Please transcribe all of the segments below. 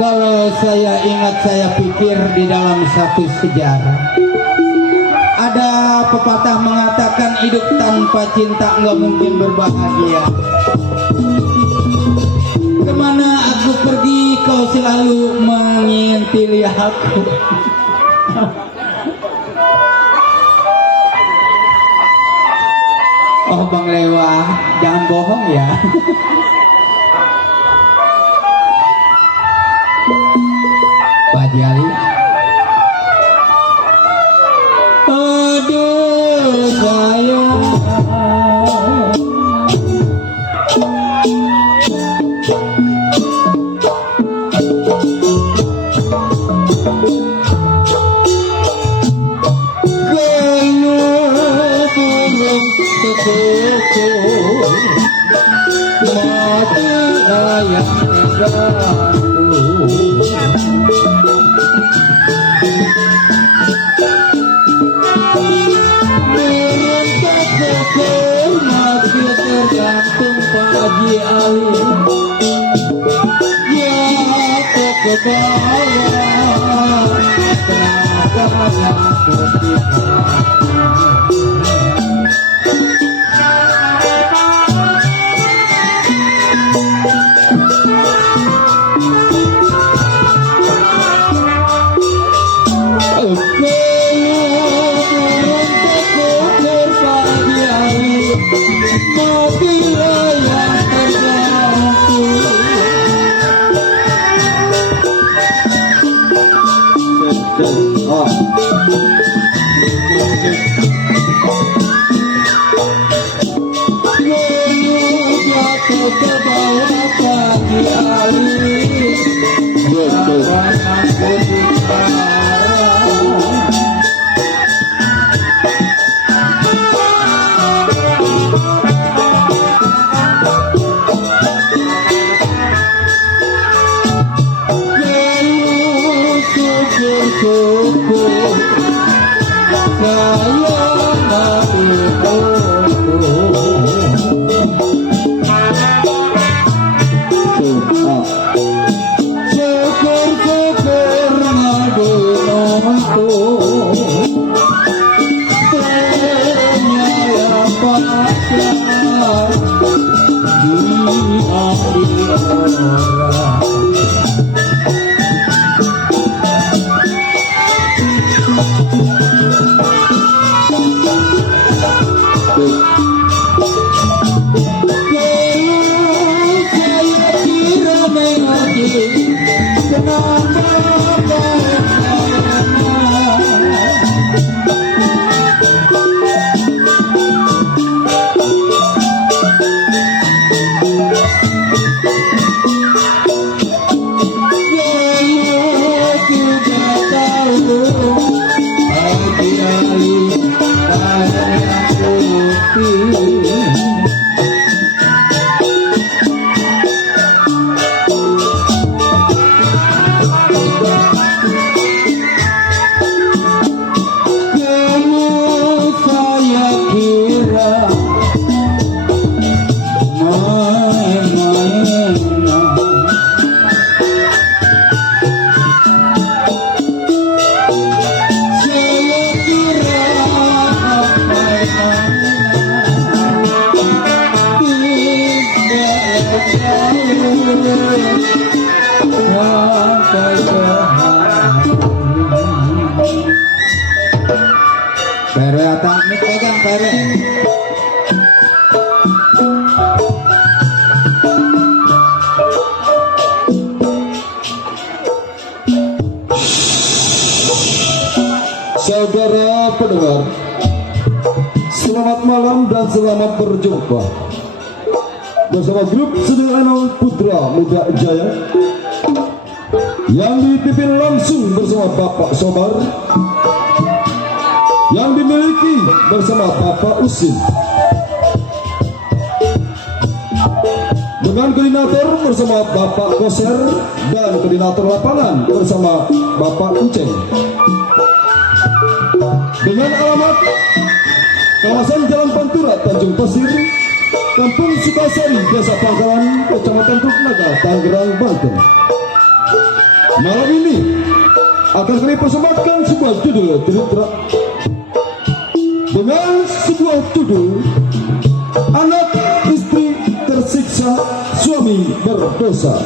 Kalau saya ingat, saya pikir di dalam satu sejarah ada pepatah mengatakan hidup tanpa cinta nggak mungkin berbahagia. Kemana aku pergi kau selalu mengintili aku. Oh Bang Lewa, jangan bohong ya. Pak Jali. Aduh sayang, mati ayam tergantung Pak Haji Ali. Ya aku ke bawah kenapa yang putih. Pere atang ini pegang pere. Saudara pendengar, selamat malam dan selamat berjumpa bersama grup Sedang Enol Putra Muda Jaya yang dipimpin langsung bersama Bapak Sobar, yang dimiliki bersama Bapak Usin, dengan koordinator bersama Bapak Koser dan koordinator lapangan bersama Bapak Uceng, dengan alamat kawasan Jalan Pantura, Tanjung Pasir, Kampung Sukasari, Desa Pangkalan, Kecamatan Truknaga, Tangerang, Banten. Malam ini akan kami persembahkan sebuah judul cerita dengan sebuah judul Anak Istri Tersiksa, Suami Berdosa.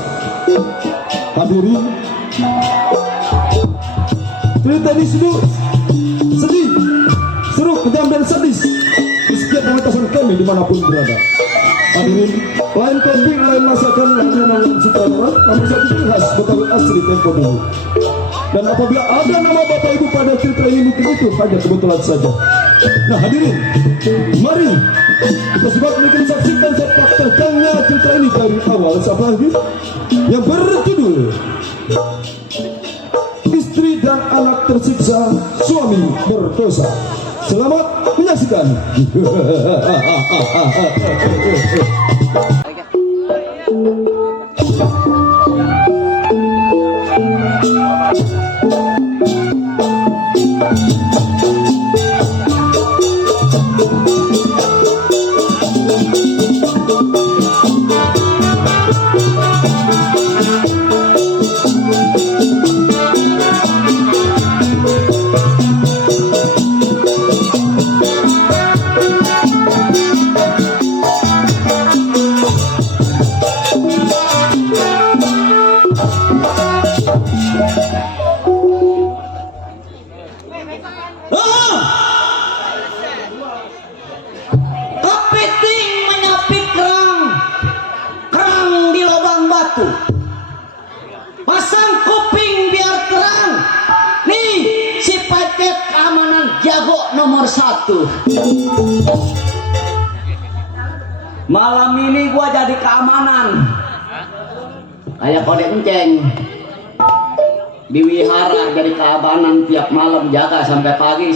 Hadirin, cerita ini sedih, seru, kejam dan sadis di setiap pementasan kami dimanapun berada. Hadirin, lain camping, lain masakan, lain sutradara, namun satu ciri khas Betawi asli tempo dulu. Dan apabila ada nama bapak ibu pada cerita ini, mungkin itu hanya kebetulan saja. Nah hadirin, mari kita simak mungkin saksikan sepak terjangnya cerita ini dari awal sampai akhir, yang berjudul Istri dan Anak Tersiksa, Suami Berdosa. Selamat menyaksikan. Kepiting menyapit kerang di lubang batu. Pasang kuping biar terang. Nih si paket keamanan jago nomor 1. Malam ini gua jadi keamanan. Kayak kode enceng. Di wihara jadi keamanan tiap malam, jaga sampai pagi.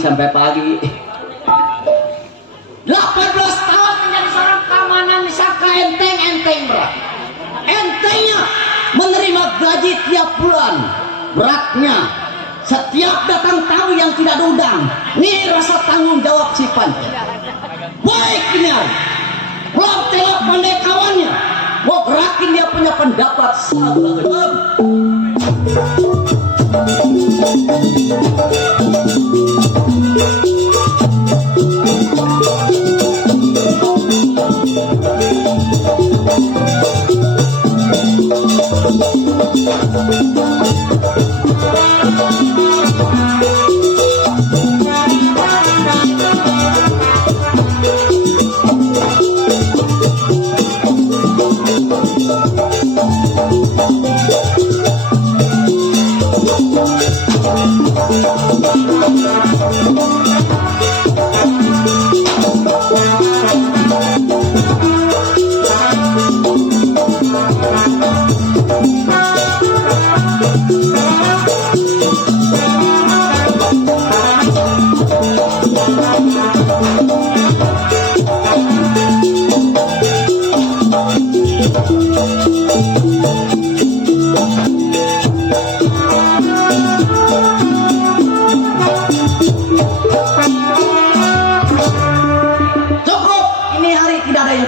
18 tahun menjadi seorang keamanan disangka enteng berat. Entengnya menerima gaji tiap bulan. Beratnya setiap datang tamu yang tidak diundang. Nih rasa tanggung jawab si Pancet. Baiknya belum telak pandai kawannya. Mau gerakin dia punya pendapat sahabat.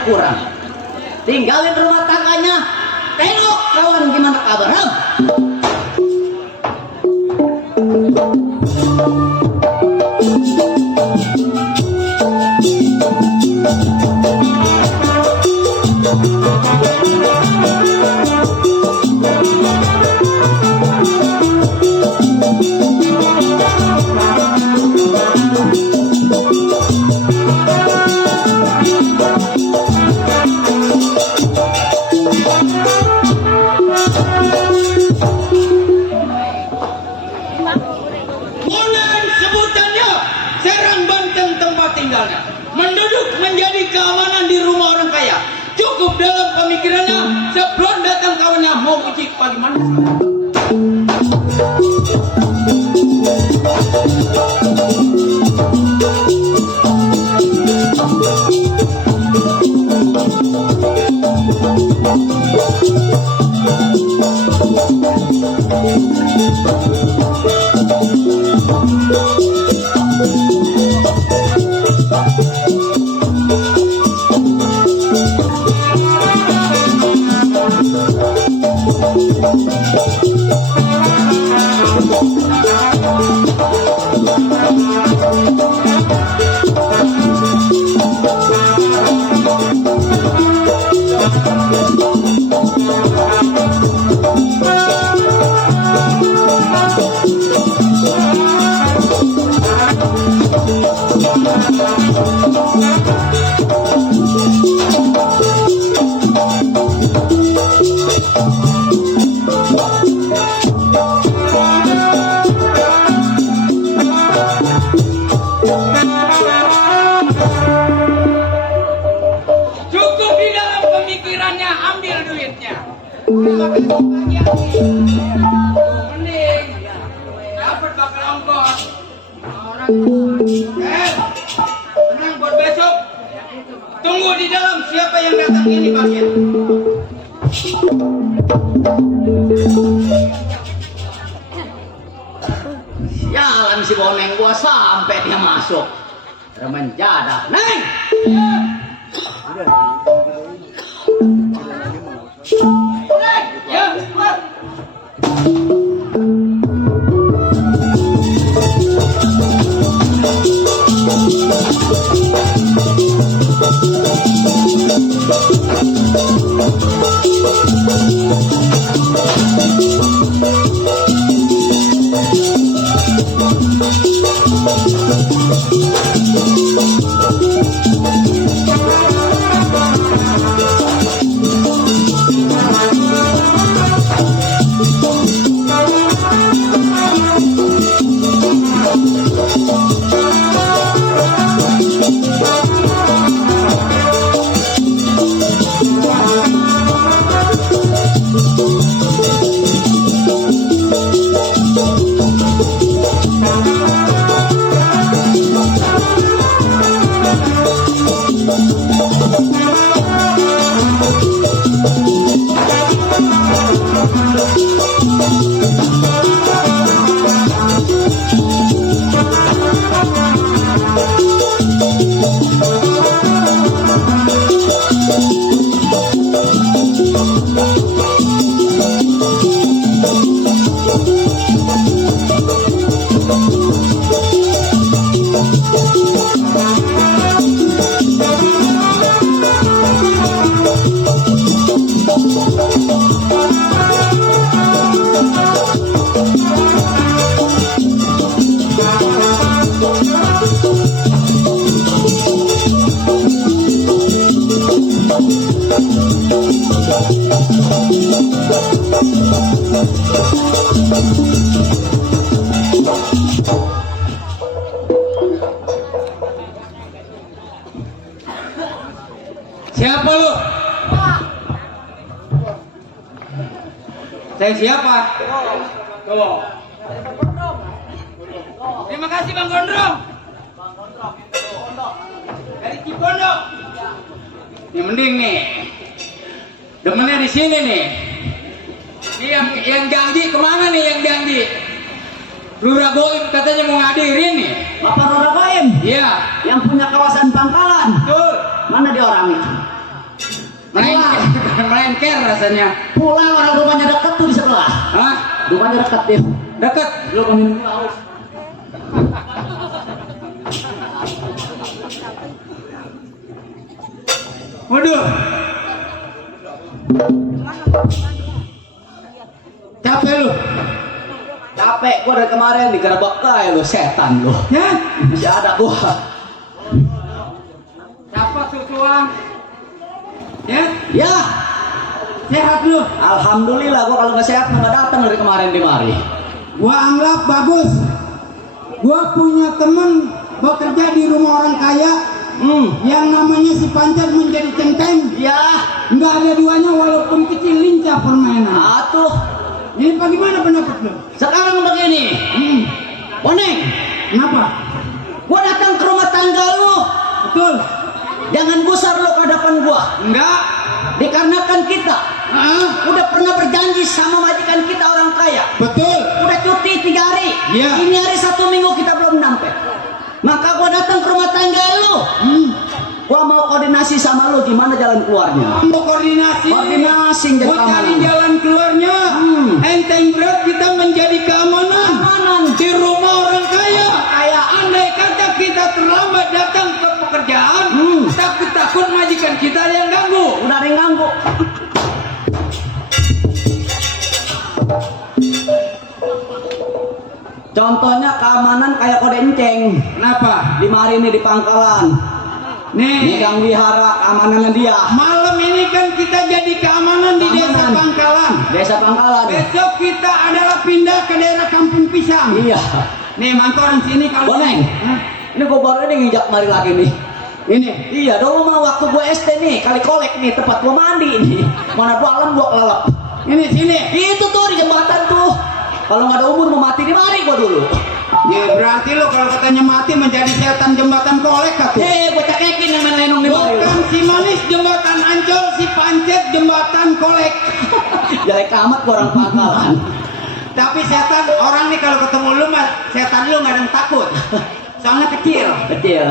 Kurang tinggalin rumah tangganya, tengok kawan gimana kabar. Menduduk menjadi keamanan di rumah orang kaya. Cukup dalam pemikirannya sebelum datang kawannya mau uji bagaimana. Cukup di dalam pemikirannya, ambil duitnya. Mending dapat bakal ongkos. Tenang buat besok. Tunggu di dalam siapa yang datang ini bagian. Sialan si Boneng gua sampai dia masuk. Remenjada. Neng! Ya, keluar. Siapa lu? Saya siapa? Tuh. Terima kasih Bang Gondrong. Dari Cipondo. Ini mending nih. Demennya di sini nih. Ini yang janji kemana nih yang janji? Lurah Goim katanya mau ngadirin nih. Bapak Lurah Goim? Iya. Yang punya kawasan Pangkalan. Betul. Mana dia orangnya? Melengker rasanya. Pulang orang rumahnya dekat tuh di sebelah. Hah? Rumahnya dekat dia. Dekat. Lu mau minum haus. Waduh. Capek lu. Capek gua dari kemarin digerebek kayak lu setan lu. Ya? Masih ada gua. Dapat susuan. Ya? Ya, Sehat lu. alhamdulillah gua kalau nggak sehat nggak datang dari kemarin di mari. Gua anggap bagus. Gua punya temen bekerja di rumah orang kaya yang namanya si Pancar menjadi centeng. Ya, Nggak ada duanya walaupun kecil lincah permainan. atuh. Jadi bagaimana pendapat lu? Sekarang begini, Boneng, Kenapa? gua datang ke rumah tangga lu. Betul. Jangan gusar lu ke hadapan gua. Enggak. Dikarenakan kita udah pernah berjanji sama majikan kita orang kaya. Betul. Udah cuti 3 hari. Iya. Ini hari 1 minggu kita belum nyampe. Maka gua datang ke rumah tangga lu. Gua mau koordinasi sama lu gimana jalan keluarnya. Mau koordinasi. Koordinasi jadi Mau cari keamanan. jalan keluarnya. Enteng berat kita menjadi keamanan. Keamanan. Di rumah orang kaya. Kaya. Andai kata kita terlambat datang ke pekerjaan, takut majikan kita ada yang ganggu. Udah ada yang ganggu. Contohnya keamanan kayak kode enceng. Kenapa? Di mari nih di Pangkalan. Ini Nih, Gang Wihara keamanannya dia. malam ini ini kan kita jadi keamanan di desa Keamanan. Pangkalan. Desa Pangkalan. Besok kita adalah pindah ke daerah Kampung Pisang. Iya. Nih mantau orang sini kalau Boneng. Hah? Ini gue baru ini nginjak mari lagi nih. Ini Iya, dulu mah waktu gue SD nih, kali kolek nih, tempat gue mandi nih. Mana dalam gua kelelep. ini sini. Itu tuh di jembatan tuh. Kalau nggak ada umur mau mati di mari gua dulu. Ya berarti lo kalau katanya mati menjadi setan jembatan kolek tuh. Gue cekekin yang main lenong di mari. Bukan si manis jembatan Ancol, si pancet jembatan kolek. Jelek amat gua orang Pangkalan. Tapi setan orang nih kalau ketemu lu mah setan lu nggak ada yang takut. Soalnya kecil. Kecil.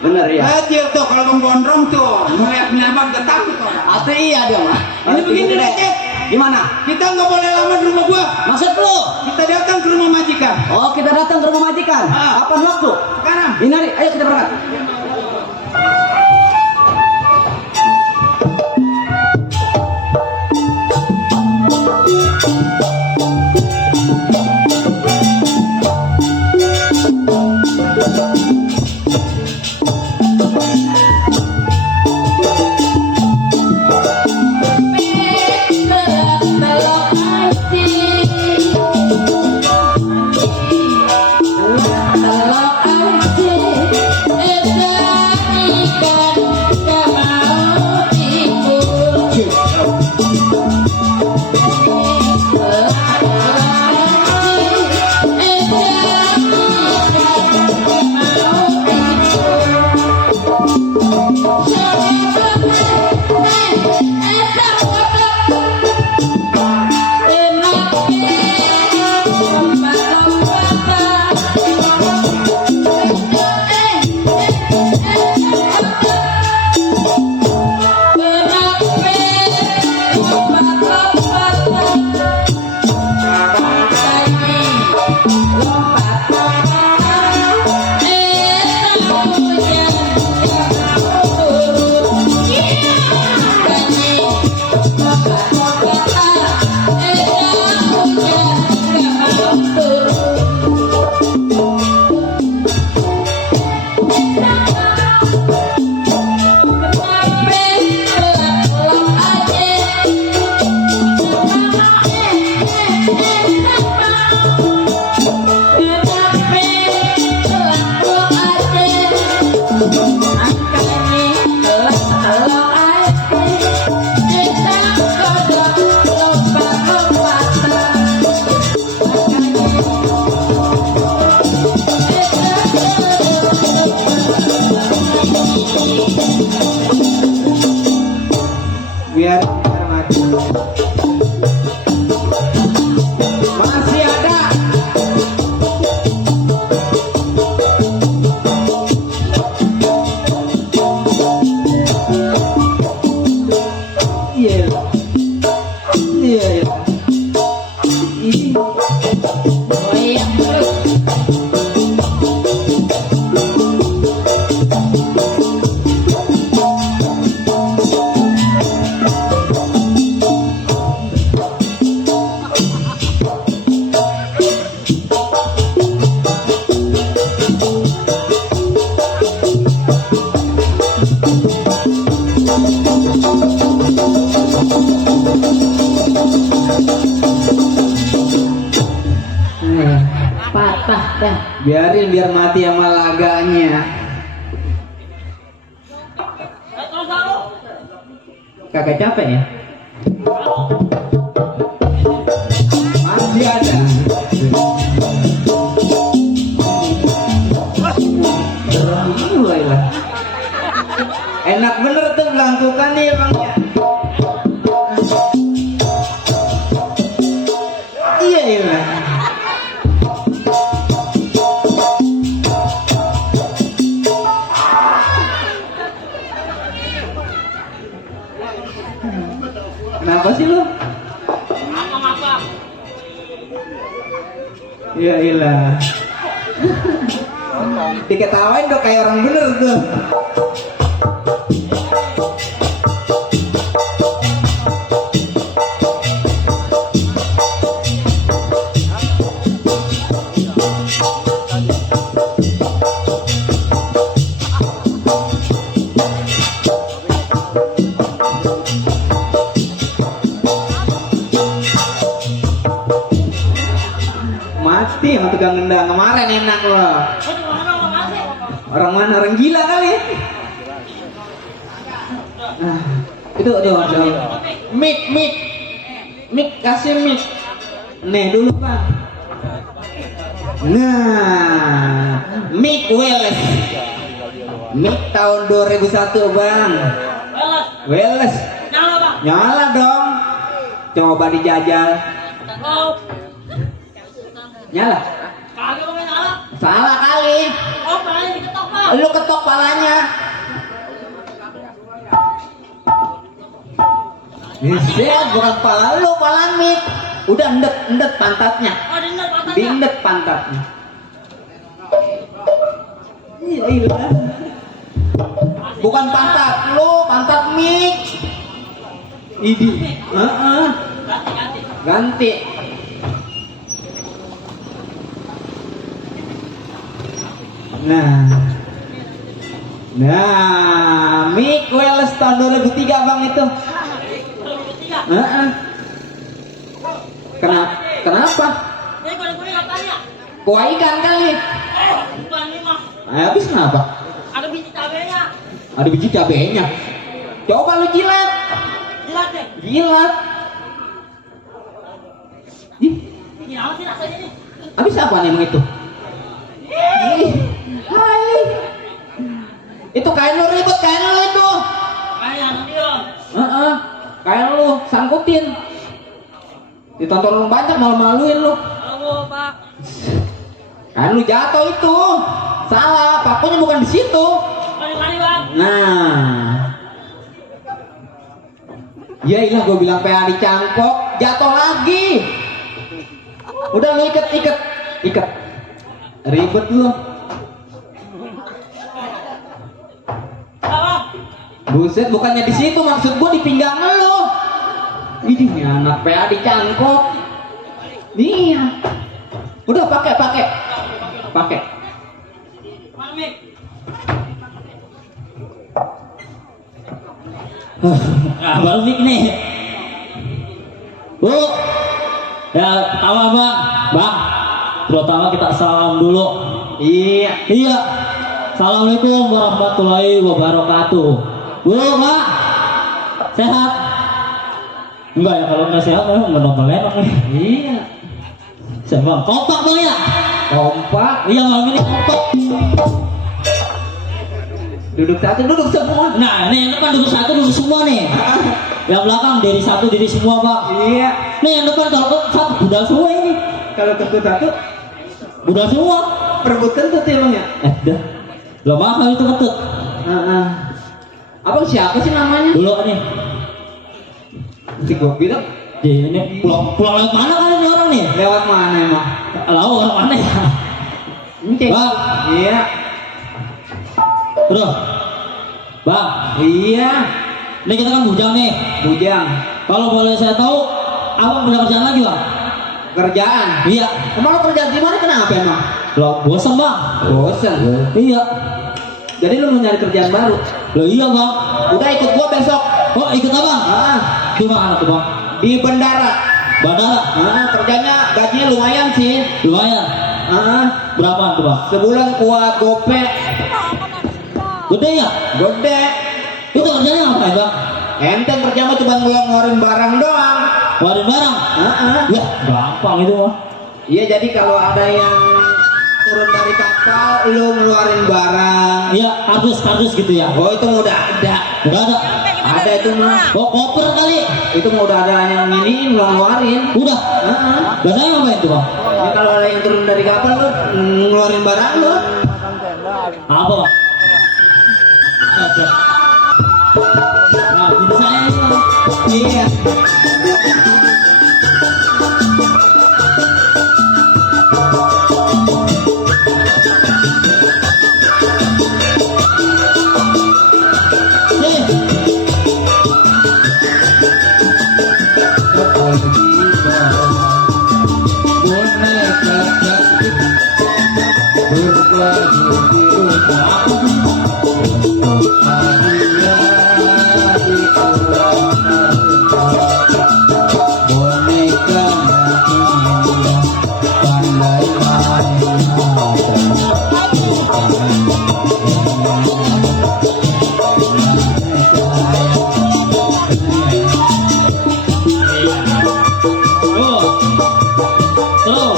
Bener ya. Kecil tuh kalau menggondrong tuh melihat binatang gak takut orang. Atau iya dia mah. Ini begini deh, Cek. Gimana? Kita nggak boleh lama di rumah gua. Maksud lu? Kita datang ke rumah majikan. Oh, kita datang ke rumah majikan. Ah. Kapan waktu? Sekarang. Ini hari, ayo kita berangkat. Biar mati. Masih ada. Iya. Iya. Ini. Oh iya. Patah dah. Biarin biar mati sama laganya. Kagak capek ya? Masih ada. Alhamdulillah. Enak bener tuh belangkukan nih emangnya. Iya iya. Kenapa sih lu? Ya ilah. Diketawain udah kayak orang bener tuh. mati sama tukang nendang kemarin enak loh. Orang mana? Orang gila kali. Nah, itu Mik kasih mik. Nih dulu bang. Nah, Mik Welles. Mik tahun 2001 bang. Welles. Nyala bang. Nyala dong. Coba dijajal. Nyala. Kagak bang nyala. Salah kali. Oh palanya diketok bang. Lu ketok palanya. Bisa bukan pala lu, pala Mik. Udah endet pantatnya. Oh dinda patahnya. Diindet pantatnya. Iya. Bukan pantat lu, pantat Mik. Idi. Ganti. Nah, Mik Welles tahun 2003 bang itu. Kenapa? Ini kuning apanya? Kuah ikan kali. Bukan ini mah. Habis kenapa? Ada biji cabenya. Ada biji cabenya. Coba lu jilat. Jilat deh. Jilat. Ih, Ini apa sih rasanya ini? habis apa nih emang itu? Ih, hai. Itu kain lu ribet, kain lu itu. Kayak nanti dong. Kain lu sangkutin. Ditonton orang banyak malu-maluin lu. Halo pak. Kan lu jatuh itu. Salah, pakunya bukan di situ. Kali bang. Nah. Ya ilah gue bilang PA dicangkok, jatuh lagi. Udah lu ikat. Ribet lu. Apa? Buset, bukannya di situ, maksud gue di pinggang lu. Ini anak PA dicangkok. Nih. Udah pakai. Mana Mik? Nah, baru Mik nih. Bu. Ya, pertama Bang. Terutama kita salam dulu. Iya. Assalamualaikum warahmatullahi wabarakatuh. Bu, Mak. Sehat? Enggak ya, kalau nggak sehat memang menonton enak nih. Iya. Siapa? Kompak Bang ya? Kompak. Iya, malam ini kompak. Duduk satu, duduk semua. Nah, ini yang depan duduk satu, duduk semua nih. Yang belakang diri satu, diri semua Pak. Iya. Nih yang depan kalau satu, budal semua ini. Kalau ketut satu, Budal semua. perebutan tuh emangnya. Dah. Lo mahal itu ketut. Abang siapa sih namanya? Dulu nih. Si gue bilang Ini pulang lewat mana kali ini orang nih? lewat mana emang? Lalu orang mana ya? Oke. Bang. Iya. Terus. Bang. Iya. Ini kita kan bujang nih. Bujang. Kalau boleh saya tahu, abang punya kerjaan lagi Bang? Kerjaan. Iya. Emang lo kerja di mana? Kenapa emang? Lo bosan Bang? Bosan. Iya. Jadi lo mau nyari kerjaan baru? Lo iya Bang. Udah ikut gua besok. Oh ikut abang? Di mana tuh Bang? Di bandara. Bandara? Kerjanya gajinya lumayan sih. Lumayan. Berapa tuh Bang? Sebulan kuat gope. Gede ya? Gede. Itu kerjanya apa ya Bang? Enteng kerja mah cuma ngeluarin barang doang. Ngeluarin barang? Ya gampang itu Bang. Iya, jadi kalau ada yang turun dari kapal, lu ngeluarin barang. Iya, kardus gitu ya? Oh, itu mah udah ada. Udah ada? Ada itu mah. Oh, koper kali? Itu mah udah ada yang ini ngeluarin. Udah? Biasanya ngapain tuh Bang? Jadi kalau ada yang turun dari kapal, lu ngeluarin barang lu. Apa Bang? Nah, ini saya ini Bang. Iya. Boneka Tuh.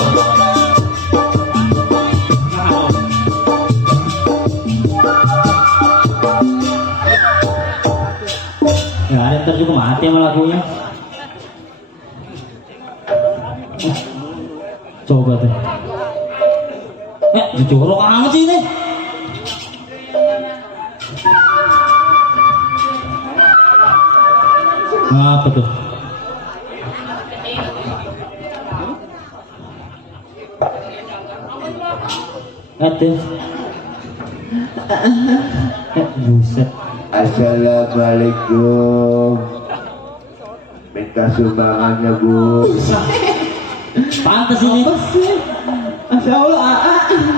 Ya, ada ntar juga mati sama lagunya. Coba tuh. Jorok amat sih ini. Apa tuh? Aduh. Buset. Assalamualaikum. Minta sumbangannya, Bu. Pantes ini. Masya Allah,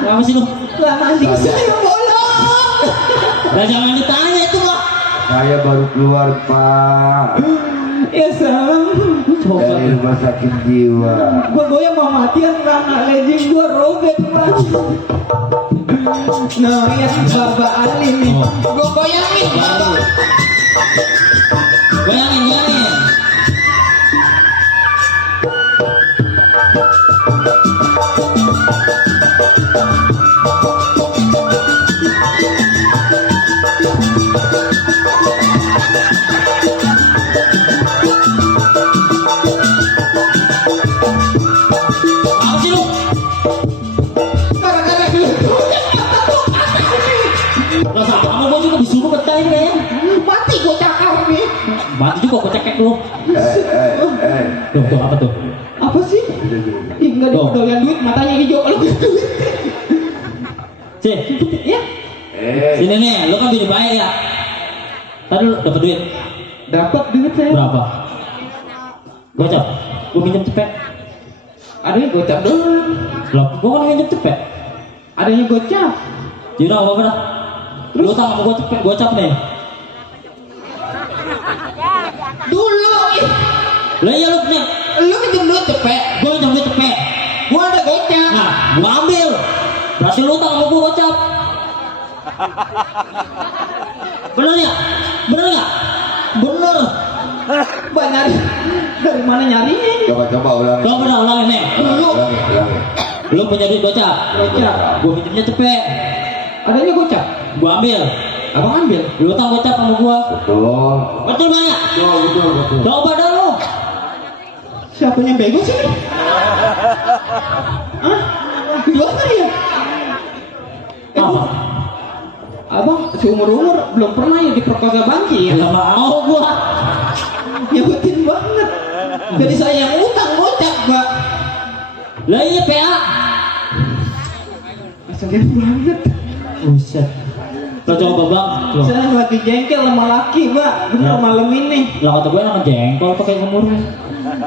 Apa sih lu? lama anjing saya bolong. Nah, jangan ditanya itu mah. Saya baru keluar, Pak, Ya Sam, dari rumah sakit jiwa. gua goyang mau matian karena legging gua robek Pak. Nah, ya Bapak Ali nih. Gua goyangin baru. Goyangin. Apa sih lu? Gara-gara dulu Gak sama kamu, gua juga disuruh pecah ini kayaknya. mati gua cakar nih. Mati juga gua cekek lu. Tuh, apa tuh? Apa sih? Ih, enggak Tuh. doyan duit, matanya hijau kalau duit. Sih, Ya, sini nih, lu kan bini baik ya. Tadi lu dapet duit dapat duit saya. berapa? Gocap, gua pinjam cepet. Adanya gocap doang. Loh, gua kan pinjam cepet. Adanya gocap. Jadi apa dah? Lu utang sama gua cepet, gocap nih. Dulu Lah iya lu nih, lu pinjam duit cepet. gua pinjam duit cepet. Gua ada gocap. Nah, gua ambil. Berarti lu utang sama gua gocap. Bener ya? Bener nggak? Bener. Mbak nyari dari mana nyarinya ini? Coba ulangi. Coba dah ulangi nih. Ulangi. Lu punya duit gocap. Gocap. Gua pinjamnya cepet. Adanya gocap. Gua ambil. Abang ambil. Lu utang gocap sama gua. Betul. Betul banyak. Betul. Coba dah lu. Siapa yang bego sih? Hah? Gimana ya? Apa? Abang seumur-umur belum pernah ya diperkosa Bangki ya? Gak mau gua. Nyabutin banget. Jadi saya yang utang gocap, Mbak. Lah iya PA. Asalnya banget. Buset. Lo coba bang. Loh. Saya lagi jengkel sama laki, Mbak. Bener Ya. malam ini. Lah kata gue nama jengkol pakai umurnya.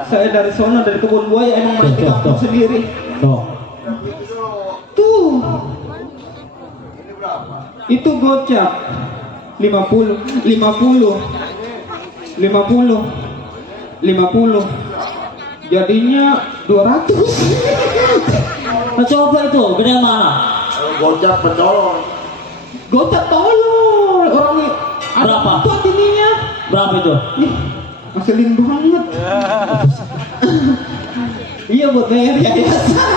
Saya dari sana dari kebun buaya emang main di kampung sendiri. Tuh. Tuh. Itu gocap 50 jadinya 200. Nah, coba itu gede mana? Gocap pencolong. Gocap tolol orang Berapa? Kuat ininya. Berapa itu? Ih, ngeselin banget. Iya buat bayar yayasan.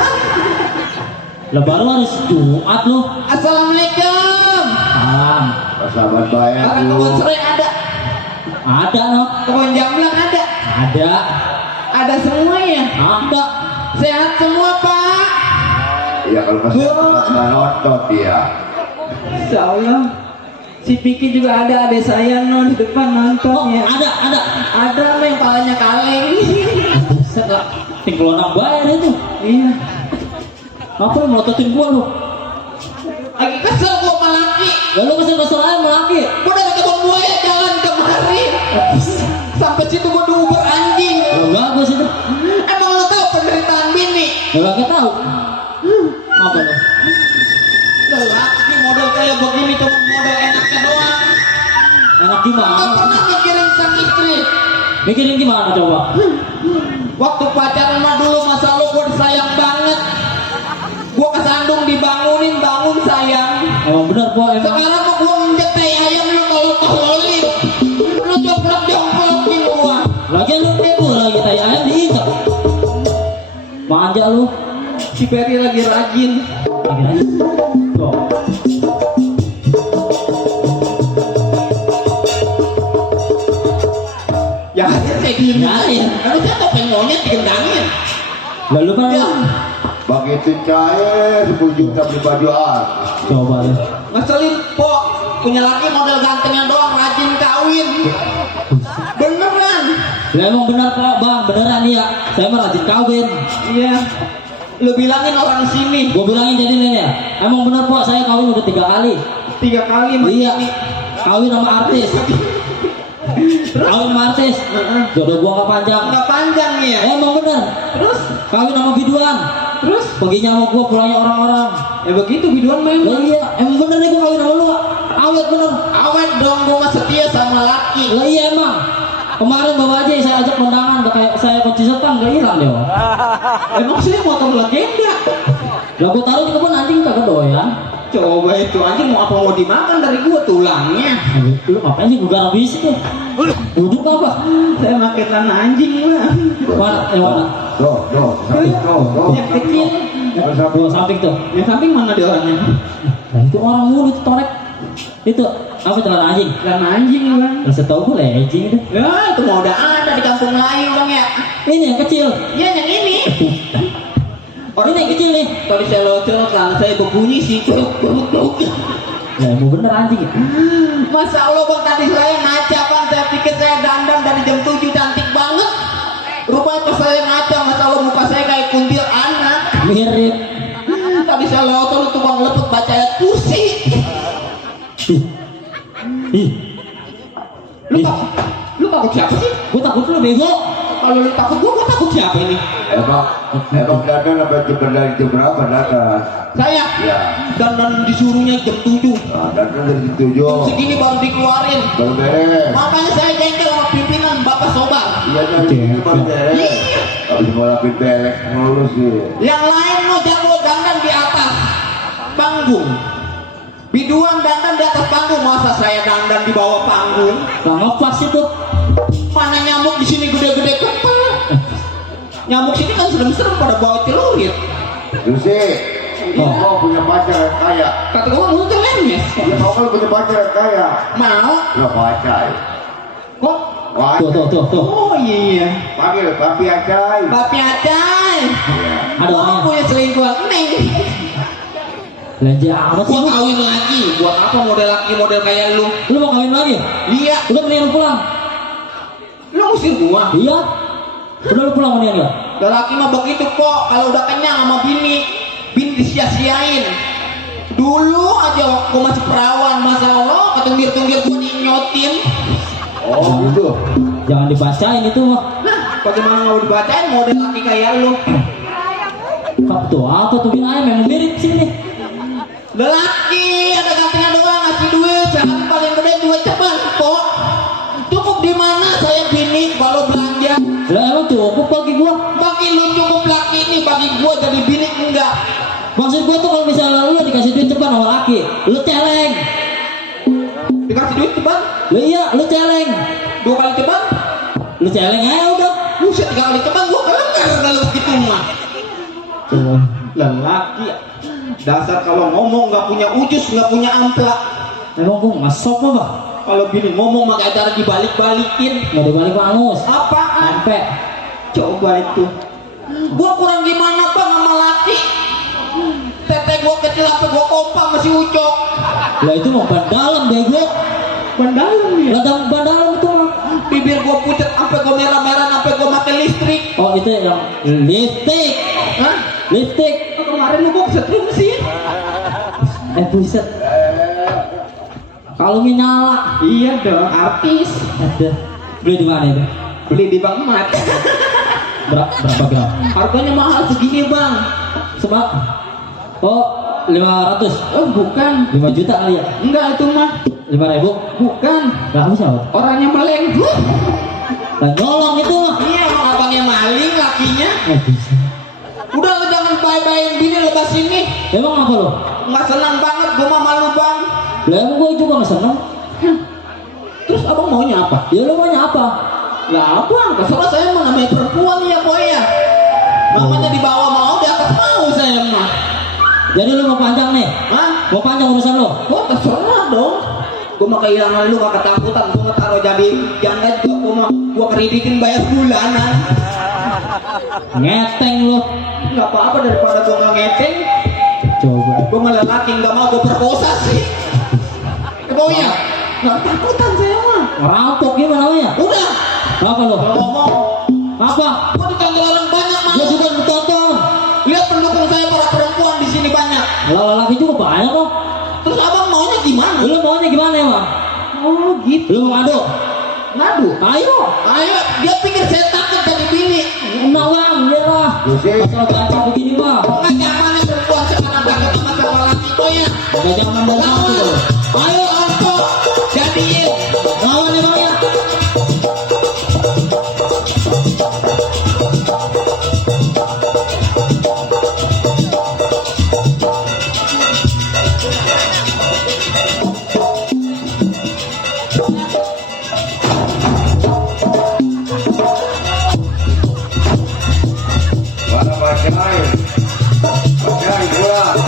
Lah baru hari Jumat lu. Assalamualaikum. Salam. Sahabat bayar Orang kebun Bu. serai ada, Ada no. kebun jamblang ada, Ada. ada semuanya. Ada. Sehat semua Pak. Ya kalau masih nggak nonton dia. Insya Allah. Si Piki juga ada adik saya non di depan nonton Oh, ya. ada. Ada mah yang palanya kaleng. Buset lah. Tinggal orang bayar itu. Iya. Apa lu melototin gua lu? Lagi kesel gua sama laki. Ya lu kesel-kesel aja sama laki. Gua dari kebun buaya jalan kemari. Sampai situ gua diuber anjing. Lah bagus itu. Emang lu tahu penderitaan bini? Ya gak tahu. Apa lu? Lelaki model kayak begini cuma model enaknya doang. Enak Gak gimana? pernah mikirin sang istri. Mikirin gimana coba? Waktu pacaran mah dulu masa lu gua sayang banget. Gua kesandung dibangunin, bangun sayang. Emang bener gua emang. Sekarang mah gua nginjek tai ayam lu tolol-tololin. Lu joplok-joplokin gua. Lagian lu bego lagi tai ayam diinjak. manja lu. Si Peri lagi rajin. Lagi aja. Tuh. Ya hasil kayak gini. Nyariin. Harusnya topeng monyet digendangin. Lalu kan Ya. Begitu cair 10 juta beli baju coba deh. Ngeselin pok. Punya laki model gantengnya doang rajin kawin. Beneran. Lah emang benar kok bang, beneran ya. Saya mah rajin kawin. Iya. Lu bilangin orang sini. Gue bilangin jadi nih ya. Emang benar kok saya kawin udah 3 kali. 3 kali sama Iya. ini. Kawin sama artis. Kawin sama artis. Jodoh gua nggak panjang. Nggak panjang nih ya. Emang bener. Terus Kawin sama biduan. terus Perginya sama gua, pulangnya orang-orang. ya begitu biduan Lah memang. iya, emang bener nih gua kawin sama lu. Awet bener. Awet dong gue mah setia sama laki. Lah iya emang. Kemarin bawa aja saya ajak kondangan, udah kayak saya kunci setan gak hilang deh. Emang sih motor legenda. Lah gua taruh di kebun anjing kagak doyan. Coba itu anjing mau apa mau dimakan dari gua tulangnya. Lu ngapain sih gua garang bisik ya? Duduk apa? Saya makan tanah anjing lah. Mana? Mana? Doh, Yang kecil. Dua samping tuh. Yang samping mana dia orangnya? Nah itu orang mulu itu torek. Itu apa celana anjing? Tanah anjing bang. Lah setahu gue legend itu. Ya itu mau udah ada di kampung lain bang ya. Ini yang kecil. Ya yang ini. Ini yang kecil nih. Tadi saya locok karena saya berbunyi sih. Lah mau bener anjing ya? Masya Allah bang tadi saya ngaca bang. Saya pikir saya dandan dari jam 7 cantik banget. Rupanya pas saya ngaca Masya Allah muka saya kayak kuntil anak. Mirip. Tadi saya lewat tuh bang lepet baca ayat kursi. Ih. Lu takut siapa sih? Gue takut lu bego. Kalau lu takut gua takut siapa ini? Emang dadan apa jam dari jam berapa dadan? Saya Ya, dandan disuruhnya jam 7. nah, dadan dari jam 7. Jam segini baru dikeluarin. Baru beres. Makanya saya jengkel sama pimpinan Bapak Sobar. Iya dari sini baru beres. Habis ngolapin belek mulu sih. Yang lain mau jago dandan di atas panggung. Biduan dandan di atas panggung, masa saya dandan di bawah panggung? Lah ngepas itu. Mana nyamuk di sini gede-gede kepala. Nyamuk sini kan serem-serem pada bawa celurit. Terus sih, kau punya pacar yang kaya. Kata gua muncul lemes. Ya kau kan punya pacar yang kaya. Mau? Nggak pacar. Kok? Wah, Tuh. Oh iya. panggil papi acai. Papi Acai. Ada Mau orangnya. punya selingkuhan neng. Belanja amat sih Gua lu. kawin lagi. Buat apa model laki model kayak lu? Lu mau kawin lagi? Iya. Udah mendingan lu pulang. Lu ngusir gua. Iya. Udah lu pulang mendingan enggak? Lelaki mah begitu kok. Kalau udah kenyang sama bini disia-siain. Dulu aja waktu masih perawan, Masya Allah, ketunggir-tunggir gua diinyotin. Oh gitu. Jangan dibacain itu mah. Nah, bagaimana mau dibacain model laki kayak lu? Kap tuh apa tuh bin ayam yang mirip sini. Lelaki ada gantinya doang ngasih duit, sehari paling gede duit cepat kok. Cukup di mana saya bini kalau belanja? Lah emang cukup bagi gua. Bagi lu cukup laki ini, bagi gua jadi bini enggak. Maksud gua tuh kalau misalnya lu dikasih duit cepat sama laki, lu celeng. Dikasih duit cepat, Lah iya, lu celeng. 2 kali cepat, Lu celeng aja udah. buset 3 kali cepat gua kelengar kalau begitu mah. Lelaki dasar kalau ngomong nggak punya ujus, nggak punya amplak. Emang gua ngesop apa, Bang? Kalau bini ngomong maka cara dibalik-balikin. Nggak dibalik bangus. Apaan? Sampai. Coba itu. Gua kurang gimana bang sama laki? Tete gua kecil apa gua kompak masih ucok. Lah itu mau ban dalam bego. Ban dalam ya. Lah ban dalam itu mah. Bibir gua pucat sampai gua merah-merah sampai gua makan listrik. Oh itu yang lipstick. Hah? Lipstick. Kemarin lu gua kesetrum sih. Buset. Kalungnya nyala. Iya dong, artis. Ada. Beli di mana itu? Beli di Bang Mat. Berapa gram? Harganya mahal segini bang. Sebab. Oh 500. Oh bukan. 5 juta kali ya? Enggak itu mah. 5.000. Bukan. Gak bisa apa? Orangnya meleng. Lah nyolong itu mah. Iya emang abangnya maling lakinya. Bisa. Udah lu jangan bye-byein bini lepas ini. Emang apa lo? Nggak senang banget gua mah malu bang. Lah emang gue juga gak seneng. Terus abang maunya apa? Ya lu maunya apa? Lah apa? Terserah saya mau namanya perempuan ya boy ya. Namanya dibawa sama mau saya mah. Jadi lu mau panjang nih? Hah? Mau panjang urusan lu? Gua terserah dong. Gua mah kehilangan lu gak ketakutan. Gua mah taruh jadi janda juga. Gua keridikin bayar bulanan. Ngeteng lu. Gak apa-apa daripada gua gak ngeteng. Coba. Gua malah laki gak mau gua perkosa sih. Kebaunya. Gak takutan saya mah. Ngerampok gimana namanya? Udah. Apa lu? Kalau ngomong, Apa? gua ditonton orang banyak mah. Lu juga ditonton. Lihat pendukung saya para perempuan di sini banyak. Laki juga banyak kok. Terus abang maunya gimana? Lu maunya gimana emang? Oh gitu. Lu mau ngadu? Ngadu. Ayo. Ayo, dia pikir saya takut jadi bini. Enak bang, biarlah. Masalah gampang begini mah. Nggak zamannya perempuan sekarang takut sama cowok laki konya. Ada zaman dan waktu. Ayo Anto, jadiin. Lawan emang ya. Mana bacai? Bacai pulang.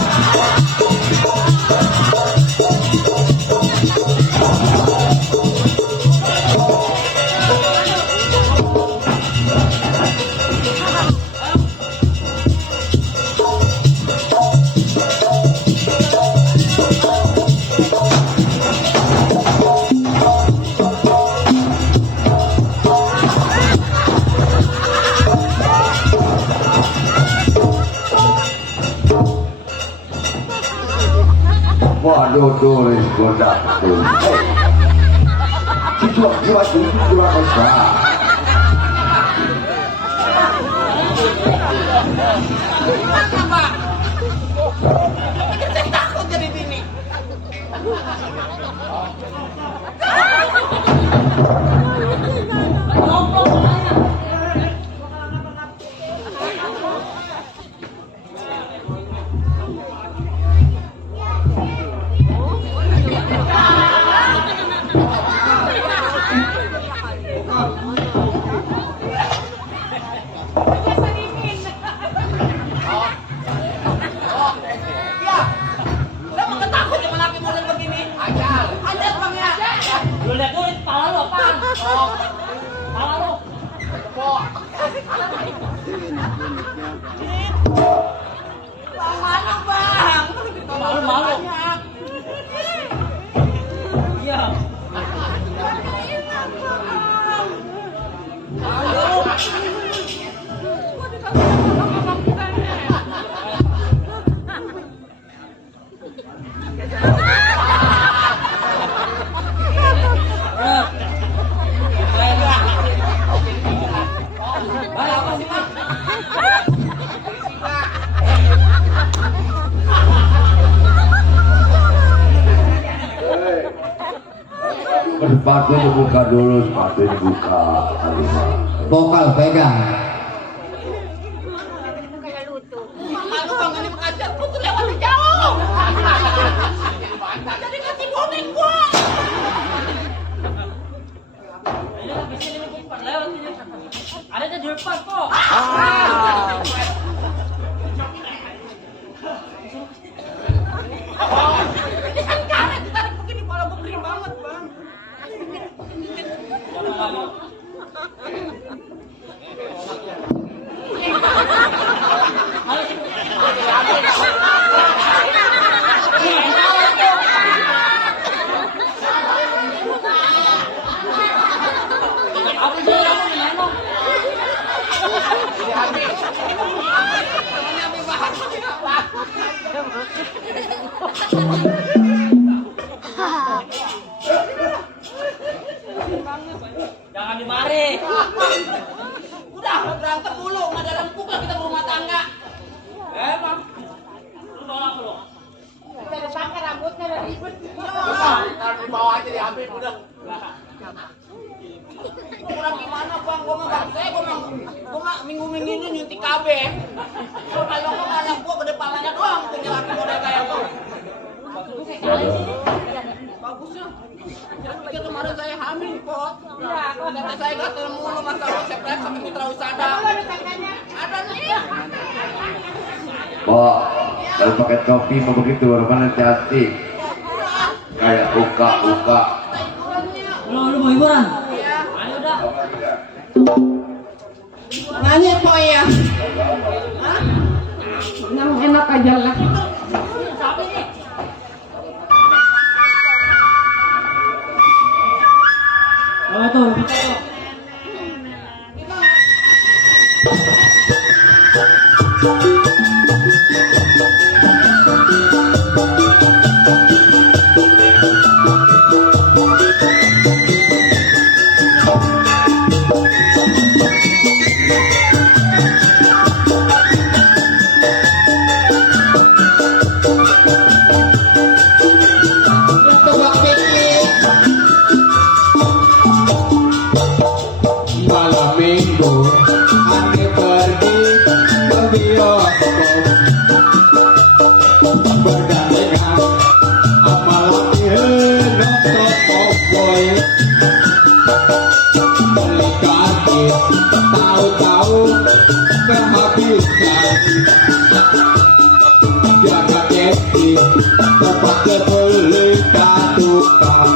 Waduh, tulis godak tuh. Jiwa besar. Takut jadi bini. Lu lihat dulu kepala lu apaan? Kepala lu. Malu. Iya. Sepatu dibuka dulu, sepatu dibuka. Vokal pegang. Malu bang ini mengajar putu lewat jauh. Jadi ngerti bonek gua. Ada di depan kok. Ini kan karet ditarik begini kepala gua kering banget bang. Jangan dimari. Udah berantem mulu, nggak ada lempuk lah kita berumah tangga. Emang. Lu nolak lu. Kita ada pakai rambutnya ada ribet. Ntar dibawa aja diambil udah. Kurang gimana bang, gua mah bang saya gua mah minggu-minggu ini nyuntik KB. Kalau gua anak gua gede palanya doang punya laki model kayak gua. Bagusnya. Saya pikir kemarin saya hamil kok. Ternyata saya gatel mulu masalah saya sampai mitra usada. Ada nih. Wah, kalau pakai topi mau begitu, mana cantik. Kayak uka. Lu mau hiburan? Nanya po ya. Hah? Nang enak aja lah. Apa tuh? Malam minggu ane pergi ke bioskop, bergandengan sama laki nonton cowboy. Beli karcis tahu-tahu kehabisan, jaga gengsi terpaksa beli tukang.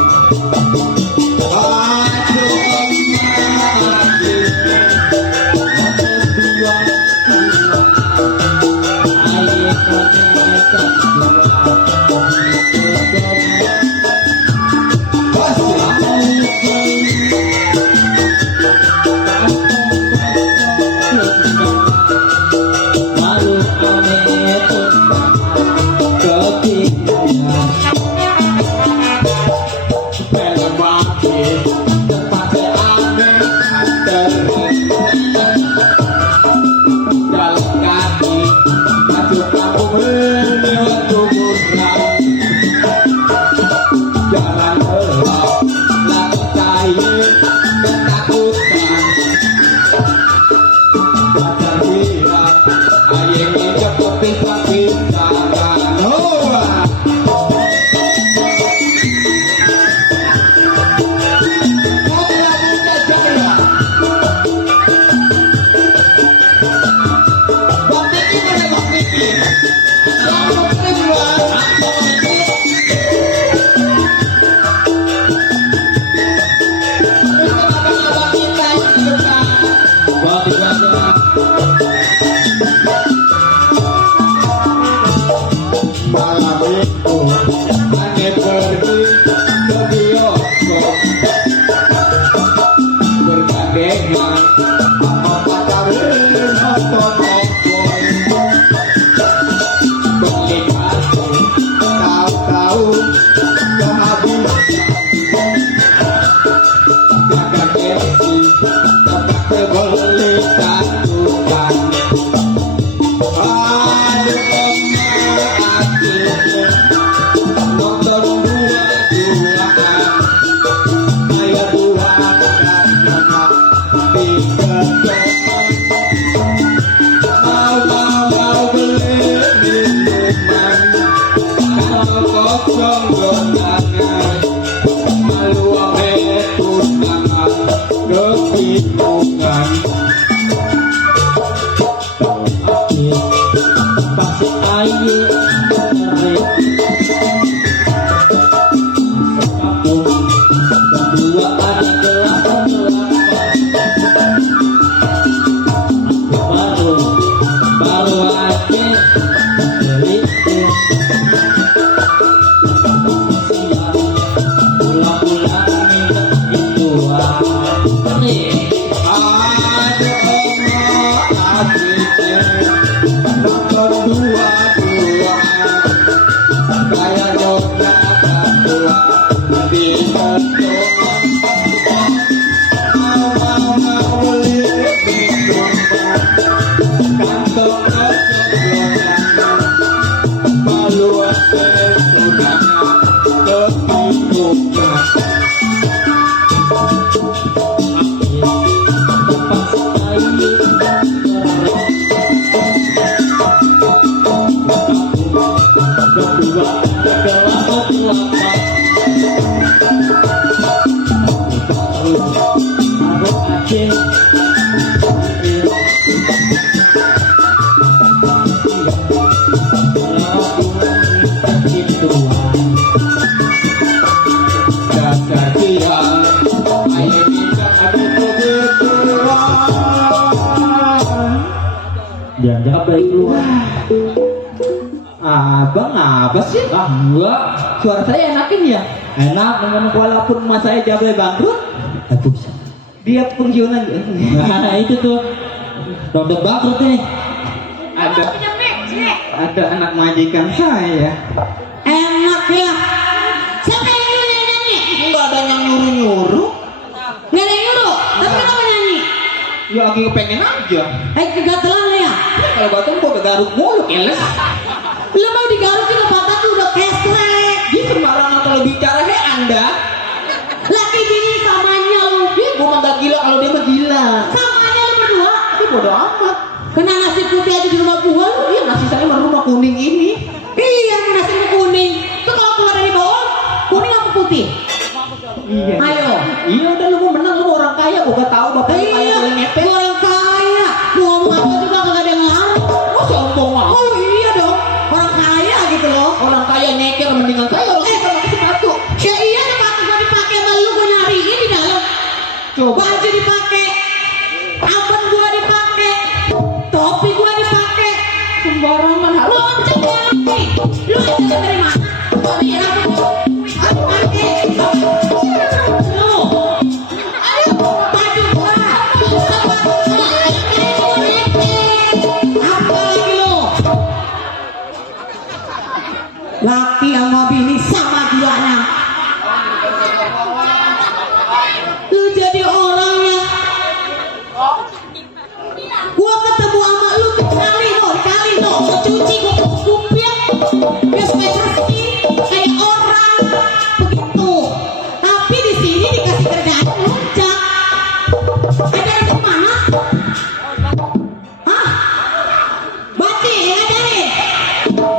Aceh. Jangan baik keluar. Abang apa sih? Ah enggak. Suara saya enakin ya? Enak dengan Walaupun mas saya jabai bangkrut, aku. dia pensiunan. Nah itu tuh. Dompet bangkrut nih. Ada anak majikan saya. Enak ya. Siapa yang nyuruh nyanyi? Enggak ada yang nyuruh-nyuruh. Nggak ada yang nyuruh. Tapi kenapa nyanyi? Ya lagi kepengen aja. Kegatelan lo ya? Kalau batam gua kegaruk mulu keles. Lo mau digaruk juga patah tuh udah kesrek. Dia sembarangan kalau bicara Anda. Laki bini samanya lu. Gua mah gak gila kalau dia mah gila. Samanya lu berdua. Tapi bodo amat. Kena nasi putih aja di rumah gua lu. Iya nasi saya mah rumah kuning ini. Iya nasi kuning. Tuh kalau keluar dari bawah kuning apa putih? Iya. Ayo. Iya udah lu mau menang, lu orang kaya, gua gak tahu bapak kaya Iya. boleh ngepet. Gua orang kaya. Mau ngomong apa juga kagak ada yang larang. Oh sombong mah. Oh iya dong. Orang kaya gitu loh. Orang kaya nyeker mendingan saya orang kaya pakai sepatu. Ya iya sepatu gua dipakai sama lu gua nyariin di dalam. Coba. Baju dipakai. Abang gua dipakai. Topi gua dipakai. Sembarangan Lu aja nyari. Lu aja dari mana? Topi apa? Aku pakai. Lu. Ayo baju gua. Sepatu gua. Apa lagi lu? Laki sama bini sama duanya. Lu jadi orang ya. Gua ketemu sama lu tuh kali no, gua cuci, gua kupiah, biar bersih kayak orang begitu. Tapi di sini dikasih kerjaan loncat. Ajarin di mana? Hah? Bati, ajarin.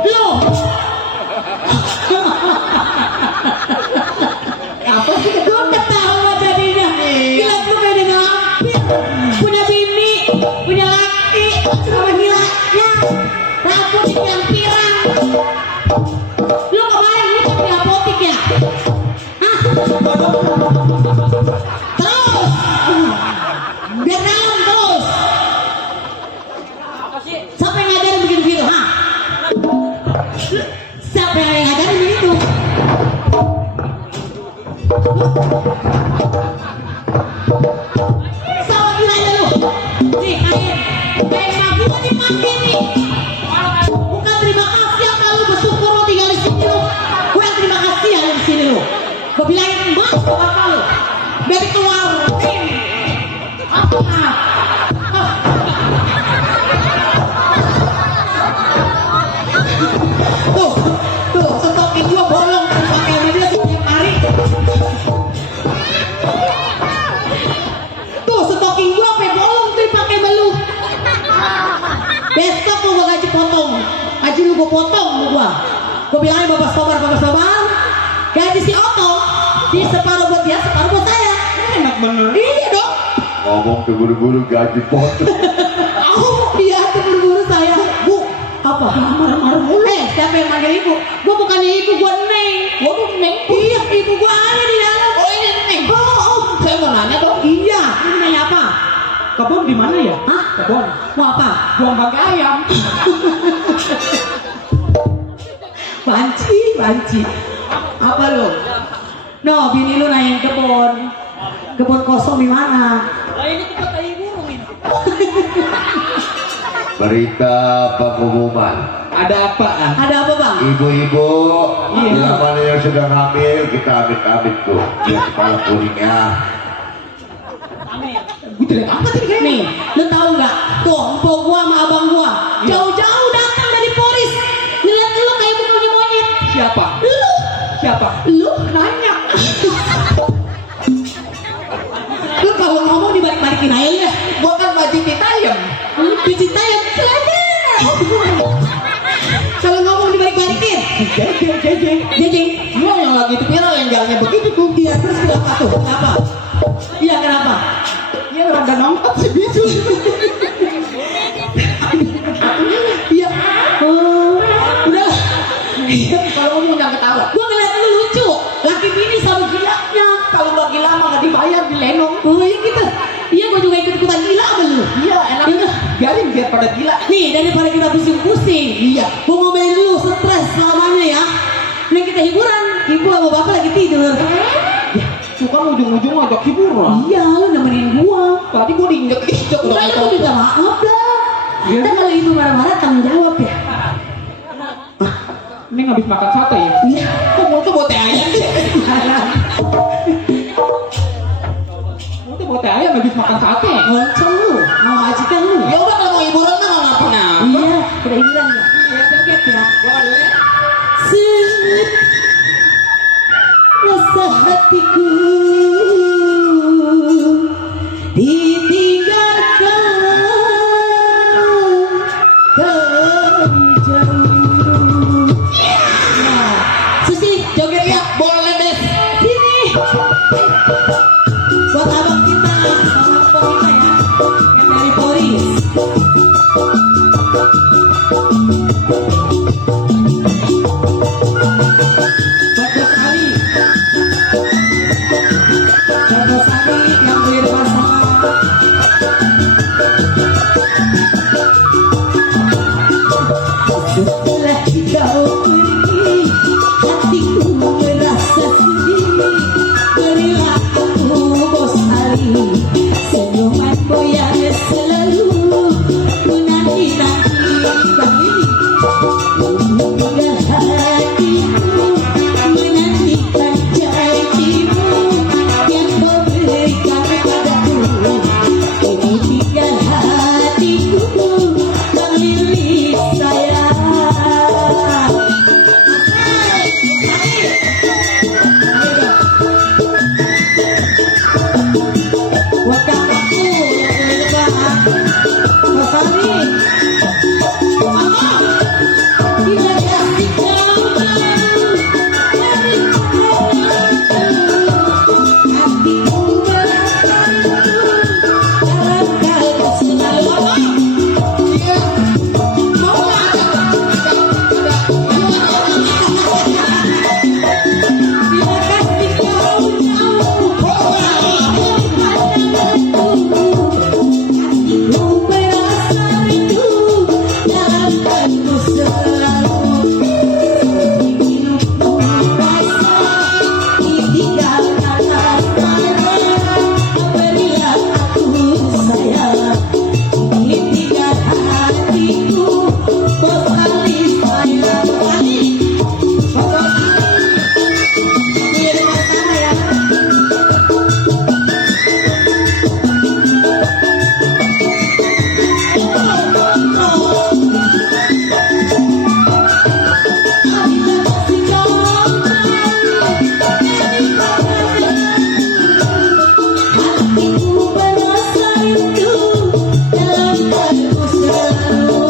Lu. apa sih? Gua ketawa jadinya. Gila lu beda ngampir. Punya bini, punya laki, sama gilanya. Rambut yang pirang. Lu kemarin lu di apotik ya? Hah? Terus. Biar dalam terus. Siapa yang ngajarin begitu-begitu? Hah? Siapa yang ngajarin begitu? Sama gilanya lu. Nih kain gua dipakai nih. Bukan terima kasih apa lu bersyukur lu tinggal di sini lu. Gua yang terima kasih ya lu di sini lu. Gua bilangin mas ke bapak lu. Biar keluar. Apa? Tuh, stocking gua bolong pakai media setiap hari. Tuh, stocking gua sampai bolong tuh pakai belu. Besok gua gaji potong. Gaji lu gua potong gua. Gua bilangin bapak sobar. Gaji si Otto di separuh buat dia, separuh buat saya. Enak bener. Iya dong. Ngomong keburu-buru gaji potong. Iya, terburu-buru saya. Bu, apa? Marah-marah mulu. Siapa yang manggil ibu? Gua bukannya ibu, gua Neng. Gua tuh Neng. Iya, ibu gua ada di dalam. Oh, ini Neng. Oh. Saya mau nanya dong. Iya, ini nanya apa? Kebun di mana ya? Hah? Kebun. Mau apa? Buang pakai ayam. Banci. Apa lu? No, bini lu nanyain kebun. Kebun kosong di mana? Lah ini tempat tai burung ini. Berita pengumuman. Ada apa? Ada apa bang? Ibu-ibu, Iya. bila mana yang sedang hamil, kita amit-amit tuh. Lihat kepala kuningnya. Gue jelek amat ini kayaknya. Nih, lu tahu nggak? Tuh, empok gua sama abang gua jauh-jauh datang dari Polis. Ngeliat lu kayak punya monyet. Siapa? Lu, Siapa? lu nanya. Lu kalau ngomong dibalik-balikin aja ya. Gua kan baju titayam. Lu dicinta ya seleder. Kalau ngomong dibalik-balikin. Jeng. Lu yang lagi itu viral yang jalannya begitu tuh. Iya, terus kenapa tuh? Kenapa? Iya, kenapa? Dia rada nongkrong sih bisu. Iya. Udah. Kalau ngomong jangan ketawa. Gua ngeliat lu lucu. Laki bini sama gilanya. Kalau gak gila mah gak dibayar di lenong. Oh iya gitu. Iya, gua juga ikut-ikutan gila sama lu. Iya enak. Iya. biarin biar pada gila. Nih daripada kita pusing-pusing. Iya. Gua ngomelin lu stres selamanya ya. Mending kita hiburan. Ibu sama bapak lagi tidur. Ya, suka ujung-ujung ngajak hiburan. Iya, lu nemenin gua. Tadi gua diinjek-injek udah Udah nggak itu tahu. minta maaf lah. Iya. Kita kalau ibu marah-marah tanggung jawab ya. Ini habis makan sate ya? Iya. Kok mau tuh bote ayam sih? Mau tuh bote ayam habis makan sate. Ngoncong lu, mau majikan lu. Ya udah kalau mau hiburan mah nggak kenapa. Iya, kita hiburan ya. Iya, joget ya. Sengit rasa hatiku ditinggalkan jauh. Nah, Susi joget ya. Boleh deh. Sini. Buat abang kita, sama abang kita ya. Yang dari Polis. Buat Bos Ali. Buat Bos Ali yang beli pasar. Setelah kau pergi, hatiku merasa sedih. Berilah aku Bos Ali senyumanmu yang selalu menanti-nanti kami. Tinggal hatiku menantikan janjimu yang kau berikan padaku. Ini tinggal hatiku melirik sayang. Buat kakakku yang lebaran, Mas Ali. Mama, bila kasih kau hatiku merasa dalam kalbu selalu. Iya, mau bila kasih kau hatiku merasa rindu dalam kalbu selalu. Hidupku basah ditinggalkan asmara. Berilah aku sayang, tinggal hatiku Bos Ali sayang. Ali, Bos Ali, di rumah sana ya. Hatiku merasa rindu dalam kalbu selalu.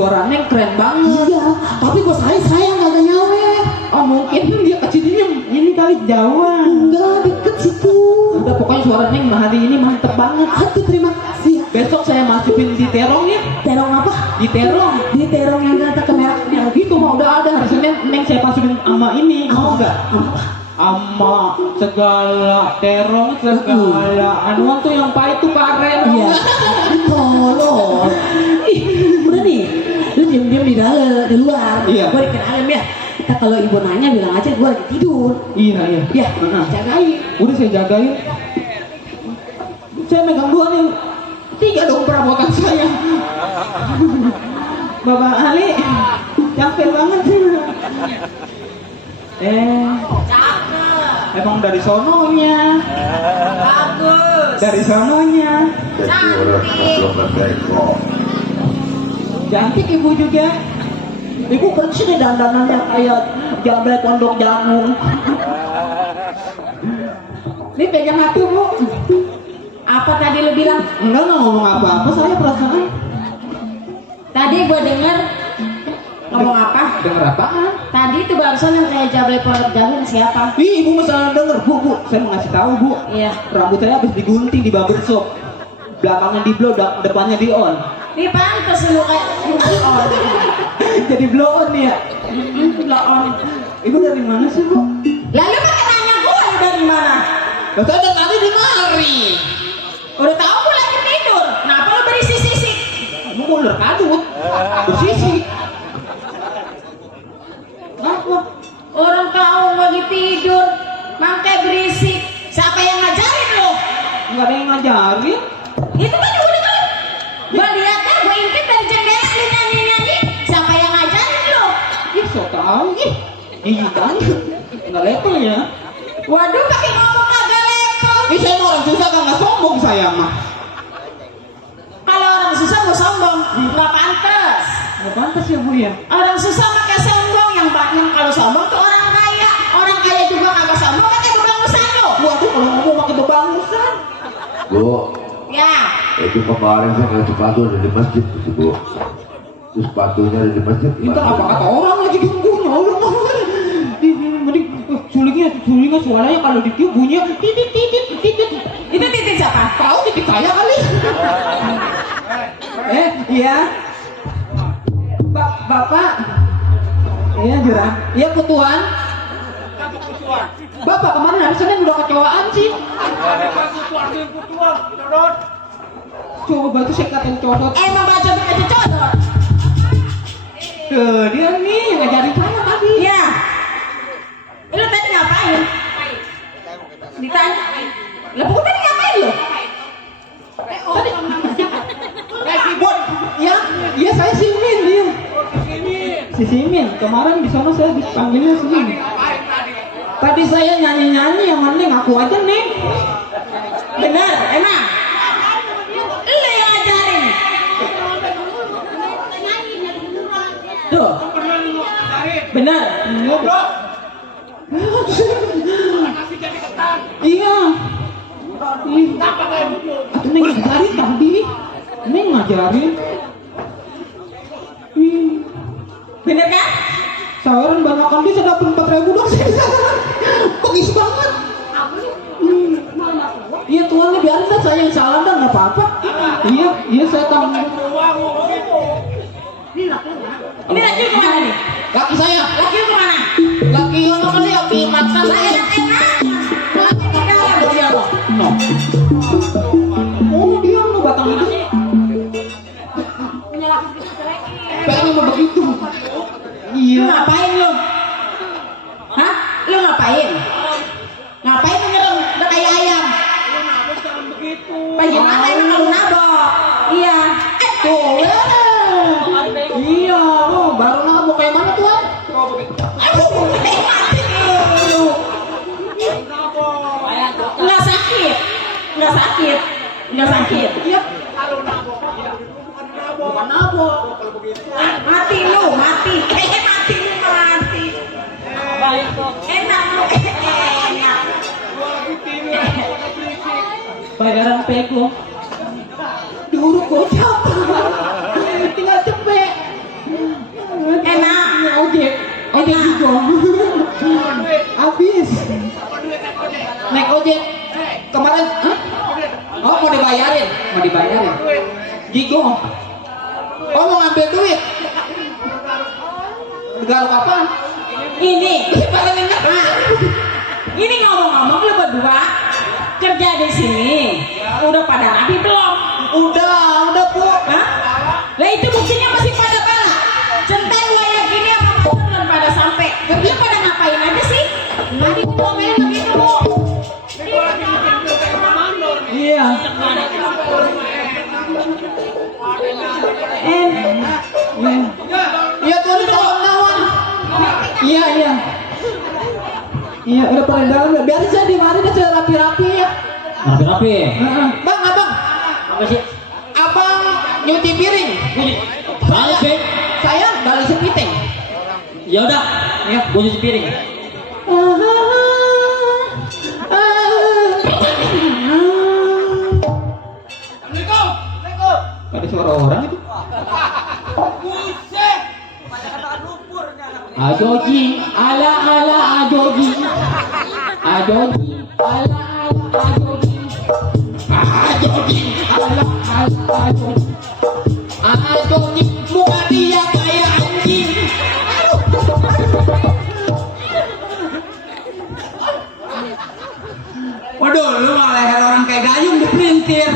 suara Neng keren banget. Iya, tapi bos saya nggak nyawe. Oh mungkin dia kecilnya ini kali Jawa. Enggak, deket situ. Udah pokoknya suara Neng hari ini mantep banget. Aduh, terima kasih. Besok saya masukin di terong ya. Terong apa? Di terong. Di terong yang kata ke merah-merah Gitu mah udah ada. Harusnya Neng saya masukin sama ini. Mau nggak? Sama segala terong, segala anuan tuh yang pahit tuh karen. Iya. Tolong. Ih, udah nih. Lu diam-diam di luar. Iya. Gue dikenalin ya. Kita kalau ibu nanya bilang aja gue lagi tidur. Iya iya. Ya, jagain. Udah saya jagain. Saya megang dua nih. 3 dong perabotan saya. Bapak Ali, capek banget. Emang dari sononya. Bagus. Dari sononya. Jadi orang belum berdeko. Cantik ibu juga. Ibu bersih deh dandanannya kayak jamret pondok jagung. Ini pegang hati bu. Apa tadi lu bilang? Enggak ngomong apa-apa saya perasaan. Tadi gue denger ngomong apa? Dengar apaan? Tadi itu barusan yang kayak jamret pondok jagung siapa? Ih, ibu masalah denger bu. Saya mau ngasih tahu bu. Iya. Rambut saya habis digunting di barbershop. Belakangnya di blow, depannya di on. Ini pantas lu kayak on. Jadi blow on ya. Blow on. Ibu dari mana sih bu? Lalu pakai nanya gue lu dari mana? Lah saya dari tadi di mari. Udah tahu gue lagi tidur. Kenapa lu berisik-sisik? Kamu mau ular kadut? Bersisi. Apa? Orang tahu lagi tidur, makanya berisik. Siapa yang ngajarin lo? Enggak ada yang ngajarin. Itu kan udah kan? Gue liatnya, gue intip dari jendela lu nyanyi-nyanyi. Siapa yang ngajarin lo? Ih, so tau ih. Gigitan. Enggak level ya. Waduh, pakai ngomong agak level. Ih, saya mau orang susah kan nggak sombong saya mah. Kalau orang susah mau sombong, nggak pantas. Nggak pantas ya bu ya. Orang susah pakai sombong, yang kalau sombong tuh orang kaya. Orang kaya juga kagak sombong, pakai kebangusan lo. Waduh, kalau ngomong pakai kebangusan. Bu, Ya, itu kemarin saya ngeliat sepatu ada di masjid gitu bu. Terus sepatunya ada di masjid. Ntar apa kata orang lagi ganggunya Allah. Mending sulingnya suaranya kalau ditiup bunyinya titit. itu titik siapa? Tahu titik saya kali. Iya. Bapak. Iya jurang. Iya putuan. Bapak kemarin hari Senin udah kecewaan sih. Coba itu saya katain codot. Emang baca aja codot. Tuh dia nih yang ngajarin saya tadi. Ya. Lu tadi ngapain? Ditanya. Lah pokoknya tadi ngapain lu? Tadi. Ya, iya saya Simin dia. Si Simin. Kemarin di sana saya dipanggilnya Simin. Tadi saya nyanyi-nyanyi yang mana ngaku aja nih. Bener, emang. Lu yang ngajarin. Tuh. Benar. Iya. Atau Neng ngajarin tadi. Neng ngajarin. Bener kan? Saweran banyakan dia saya dapat 4.000 dong. Bagus banget. Iya tuannya biarin dah saya yang salah dah nggak apa-apa. Iya saya tanggung. Ini laki lu kemana nih? Laki saya. Laki lu kemana? Laki yang mana ya? Mata Lah enak-enak. Laki di dalam dia lo. no. Oh dia mau batang hidup. Pengen mau begitu. Lu Iya. ngapain lu? Hah? Lu ngapain? Ngapain lu nyerem? Udah kayak ayam. Bagaimana emang lu nabok? Iya. Tuh. Iya. Oh baru nabok kayak mana tuan? Nggak sakit. Nggak sakit. Nggak sakit. Iya. Bukan nabok. Mati lu, mati. Mati lu, mati. Enak lu, enak. Bayaran pego. Diurut gocap. Tinggal cepet. Enak. Ojek juga. Habis. Naik ojek. Kemarin, oh mau dibayarin. Gigo. Oh mau ngambil duit. Garuk apa? Ini, Barang enggak. ini ngomong-ngomong lu berdua kerja di sini. Udah pada rapi belum? Udah Bu. Hah? Lah itu buktinya masih pada kalah. Centeng kayak gini apa motor belum pada sampai. Kerja pada ngapain aja sih? Tadi ngomongin lagi dulu. Iya. Iya turun kawan. Iya. Iya udah pada dalam. Biar aja di mari udah sudah rapi-rapi ya. Rapi-rapi. Bang, abang. Apa sih? Abang nyuci piring. Rapi. Saya dari sepiting. Ya udah. Ya, gua cuci piring. Ada suara orang itu. Ajoji, ala ajoji. Ajoji, ala ajoji. Ajoji, ala ajoji. Ajoji, muka dia kayak anjing. Waduh, lu malah leher orang kayak gayung dipelintir.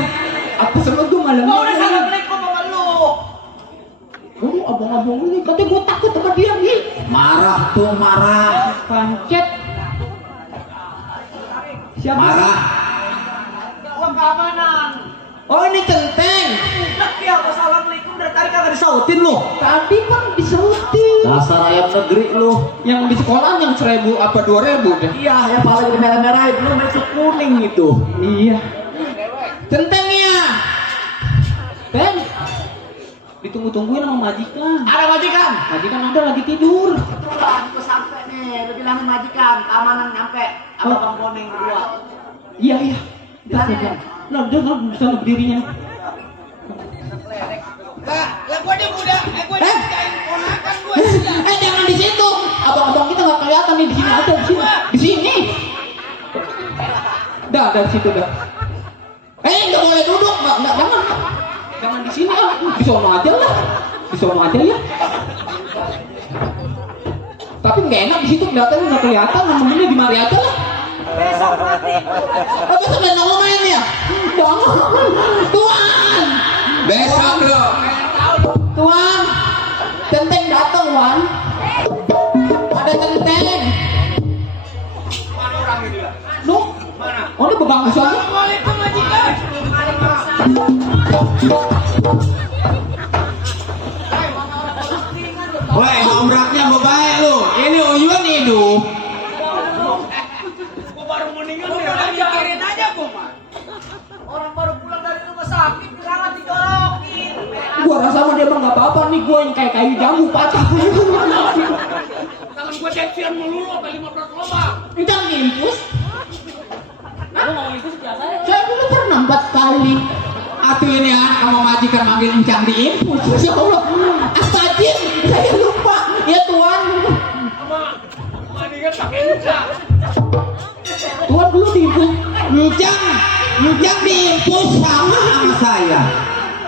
Apa sama gue malam? Mau udah assalamualaikum sama lu. Aduh, abang-abang ini katanya gue takut sama dia nih. Marah tuh, marah. Pancet. Siapa? Marah. Uang keamanan. Oh ini centeng. Ya, assalamualaikum dari tadi kagak Sautin lo. Tadi kan disautin. Dasar ayam negeri lu. Yang di sekolah yang 1.000 apa 2.000 deh. Iya, yang paling merah-merah itu itu kuning itu. Iya. Centeng ya. Ben. Ditunggu-tungguin sama majikan. Ada majikan. Majikan ada lagi tidur. Kebetulan gue sampai nih, lu bilangin majikan, keamanan nyampe, sama Bang Boning berdua. Iya. Bilangin. Nah, bisa berdirinya. Lah gua dia muda, gua nikahin ponakan gua. Jangan di situ. Abang-abang kita nggak kelihatan nih di sini aja di sini. Di sini. Dah dari situ dah. Nggak boleh duduk, nggak jangan. Jangan di sini ah. Di sono aja lah. Di sono aja ya. Tapi nggak enak di situ kelihatannya nggak kelihatan. Namanya di mari aja lah. Besok mati. Apa sebenarnya ngomongin ya? Jangan. Tuan. Besok lu. Tuan, centeng datang, Wan. Ada centeng. Mana orang itu ya? Lu? Mana? Oh, ini pegang saja. Assalamualaikum majikan. Woi, ngomraknya baik lu. Ini Uyun hidup. Gua baru meninggal udah mikirin aja gua mah. Orang baru pulang dari rumah sakit jangan ditorokin. Gua rasa sama dia mah nggak apa-apa nih, gua yang kayak kayu jambu patah. Tangan gua tensian melulu sampai 15 lubang. Jangan diimpus. Saya dulu pernah 4 kali. Atuh ini kamu majikan manggil encang diimpus. Ya Allah, astagfir, saya lupa. Ya Tuan. Mendingan pakai luka. Tuan dulu diimpus. Encang diimpus sama saya.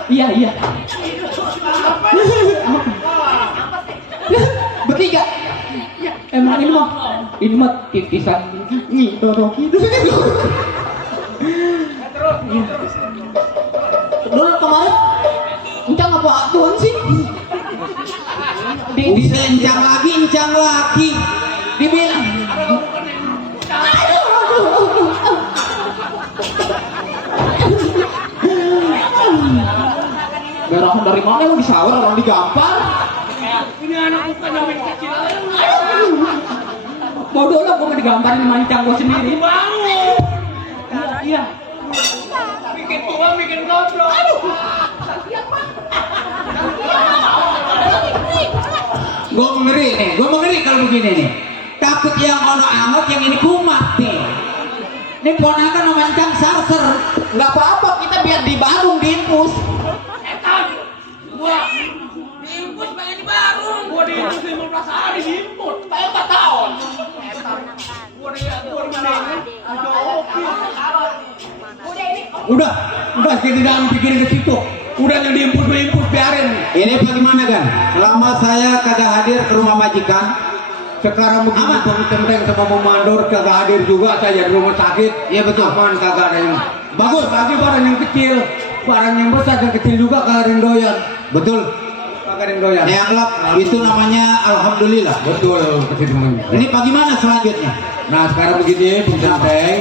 Iya. Bertiga. Emang ini mah titisan nyidoro gitu. Dulu kemarin encang apa tuan sih? Bisa encang lagi. Dibilang. Gerakan dari mana yang disawer orang digampar? Ini anak bukan main kecil. Bodoh lah gue digamparin mancang gue sendiri. Bangun. Iya. Bikin tua, bikin goblok. Gue mengeri kalau begini nih. Takut yang ono angot, yang ini kumat nih. Ini ponakan sama encang sarser. Nggak apa-apa, kita biar di Bandung diimpus. Gua diimpus pengen di Barung. Gua di Udah kita jangan pikirin ke situ. Udah yang diimpus biarin. Ini bagaimana kan? Selama saya kagak hadir ke rumah majikan, Sekarang begini Bang Centeng sama Bang Mandor kagak hadir juga saya di rumah sakit. Iya betul. Aman, kagak ada yang bagus lagi barang yang kecil, barang yang besar dan kecil juga kagak ada yang doyan. betul. Kagak ada yang doyan. Saya anggap itu namanya alhamdulillah. Betul, Ini bagaimana selanjutnya? Nah sekarang begini Bang Centeng,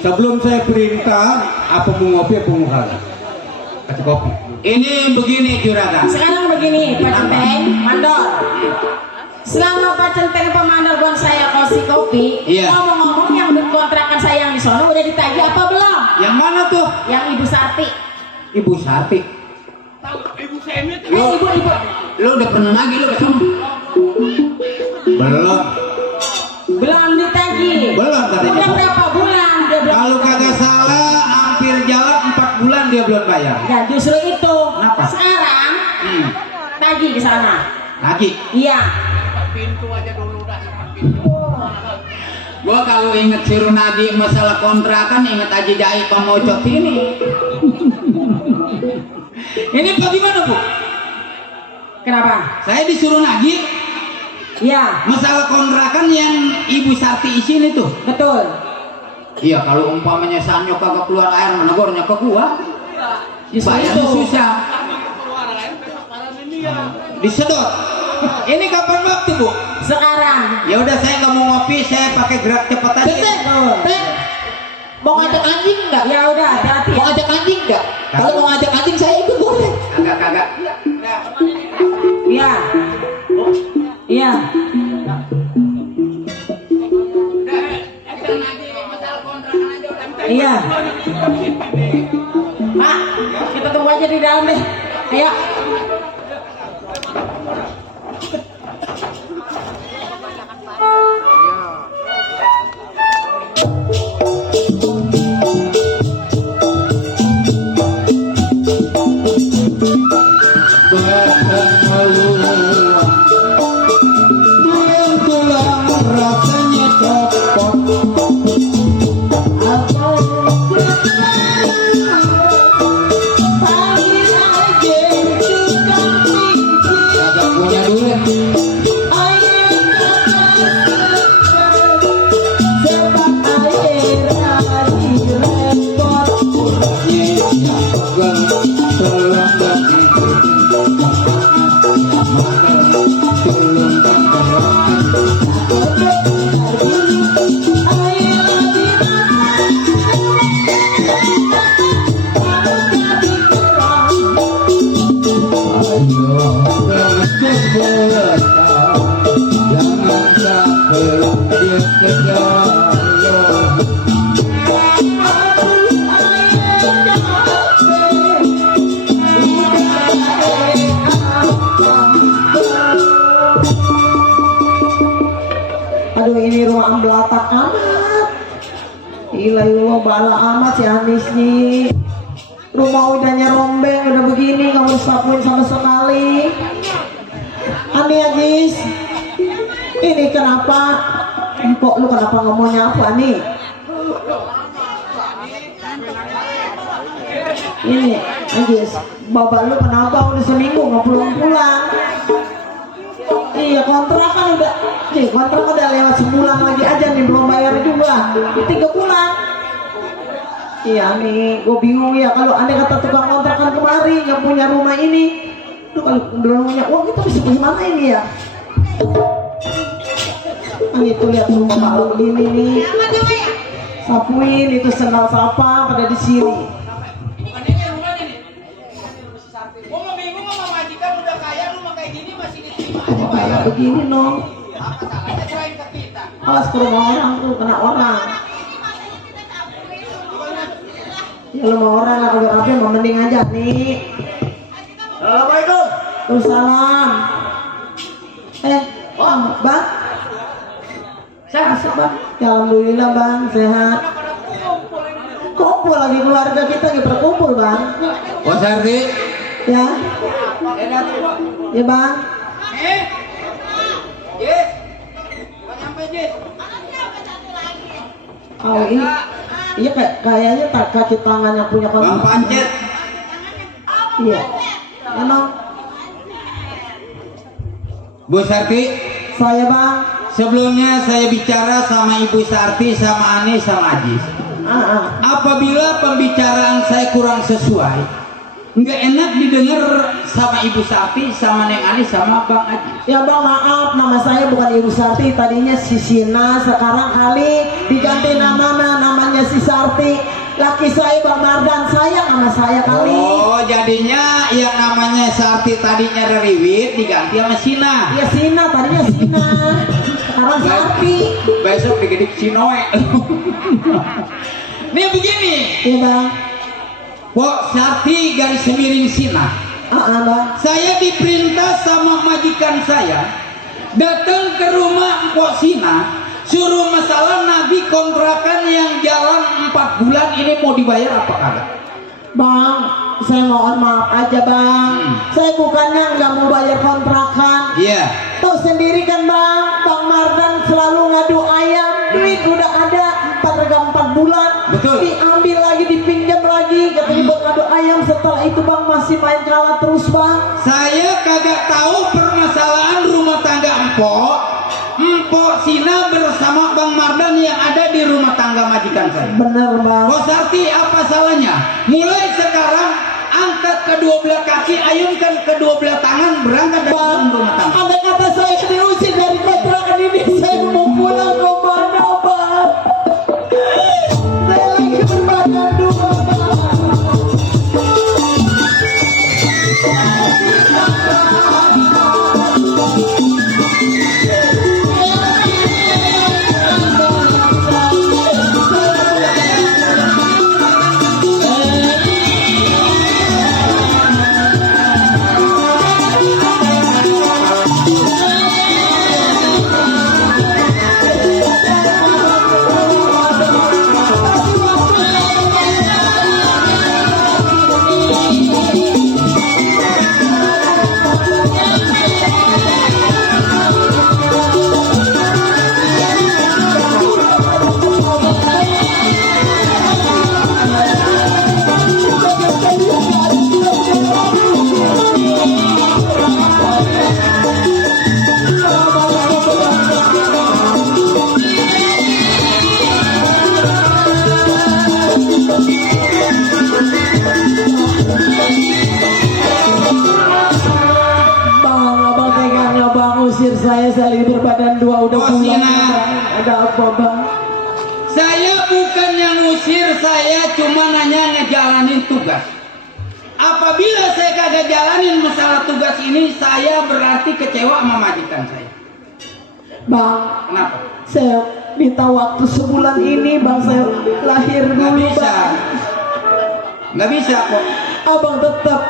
sebelum saya perintah apa mau ngopi apa mau kagak? Kasih kopi. Ini begini Juragan. Sekarang begini, Pak Centeng, Mandor. Selama Pak Centeng Pak Mandor buat saya kasih kopi, Iya. ngomong-ngomong yang kontrakan saya yang di sono udah ditagih apa belum? Yang mana tuh? Yang Ibu Sarti. Ibu Sarti. Ibu Semit. Ibu. Lu udah pernah lagi lu ketemu? Belum. Belum ditagih. Belum katanya. Udah berapa bulan dia belum Kalau ditagih? kagak salah hampir jalan 4 bulan dia belum bayar. Ya justru itu. Kenapa? Sekarang tagih ke sana. Lagi. Iya. Pintu aja dulu dah. Gua kalau inget si Runadi masalah kontrakan inget Haji Jai pemocot ini. Ini bagaimana Bu? Kenapa? Saya disuruh nagih Iya, masalah kontrakan yang Ibu Sarti isin itu. betul. Iya kalau umpamanya Sanyo kagak keluar air menegurnya ke gua. Bayarnya susah. Disedot. Ini kapan waktu Bu? Sekarang. Ya udah saya nggak mau ngopi, saya pakai gerak cepat aja. Teng, mau ngajak anjing nggak? Ya udah, hati-hati. Mau ngajak anjing nggak? Kalau mau ngajak anjing saya ikut boleh. Kagak. Iya. Iya. Iya. Pak, kita tunggu aja di dalam deh. Ayo. Tulang rasanya copot. Kagak punya duit. Aduh ini ruang belatak amat. Gila bala amat si Anis nih. Rumah udahnya rombeng udah begini kamu sapuin sama sekali. Ani ya guys. Ini kenapa? Kok lu kenapa nggak mau nyapu Ani? Ini guys, bapak lu kenapa udah seminggu nggak pulang-pulang? Iya kontrakan udah, kontrak udah lewat sebulan lagi aja nih belum bayar juga, 3 bulan. Iya nih, gue bingung ya kalau anda kata tukang kontrakan kemari yang punya rumah ini, tuh kalau belum punya uang kita bisa gimana ini ya? Ini tuh lihat rumah kalau ini nih, sapuin itu sendal sapa pada di sini. Kayak begini nong. Awas ke rumah orang tuh kena orang. Ya rumah orang lah kalau rapi mau mending aja nih. Assalamualaikum. Waalaikumsalam. Bang. Sehat bang. Ya alhamdulillah bang sehat. Kumpul lagi keluarga kita lagi berkumpul bang. Oh Sarti. Ya. Ya bang. Oh ini, iya kayaknya kaki tangan yang punya Bang kontrak. Pancet. Iya. Emang Bu Sarti, saya bang. sebelumnya saya bicara sama Ibu Sarti, sama Ani, sama Ajis. Apabila pembicaraan saya kurang sesuai, nggak enak didengar sama Ibu Sarti, sama Neng Ani, sama Bang Ajis. Ya bang maaf, nama saya bukan Ibu Sarti, tadinya si Sina, sekarang kali diganti namanya si Sarti. Laki saya Bang Mardan, sayang sama saya kali. Oh, jadinya yang namanya Sarti tadinya Reriwit diganti sama Sina. Ya Sina, tadinya Sina, sekarang Sarti. Besok digedik Sinoe. Nih begini, Iya bang. kok Sarti garis miring Sina. Bang. Saya diperintah sama majikan saya datang ke rumah Mpok Sina, suruh masalah nagih kontrakan yang jalan 4 bulan ini mau dibayar apa kagak? Bang, saya mohon maaf aja bang. Saya bukannya nggak mau bayar kontrakan. Iya. Tahu sendiri kan bang, Bang Mardan selalu ngadu ayam. Duit udah ada 4 bulan. Betul. Diambil lagi, dipinjam lagi, katanya buat ngadu ayam. Setelah itu bang masih main kalah terus bang. Saya kagak tahu permasalahan rumah tangga Mpok Sina bersama Bang Mardan yang ada di rumah tangga majikan saya. Bener bang. Bos Sarti apa salahnya? Mulai sekarang angkat kedua belah kaki, ayunkan kedua belah tangan, berangkat dari Bang, rumah tangga. andai kata saya diusir dari kontrakan ini, saya mau pulang ke mana bang? Saya lagi berbadan dua bang. Saya lagi berbadan dua udah Bos pulang. Sina. Ada apa bang? Saya bukan yang ngusir, saya cuma nanya ngejalanin tugas. Apabila saya kagak jalanin masalah tugas ini, saya berarti kecewa sama majikan saya. Bang, Kenapa? saya minta waktu sebulan ini bang, saya lahir Nggak dulu bisa. bang. Nggak bisa kok. Abang tetap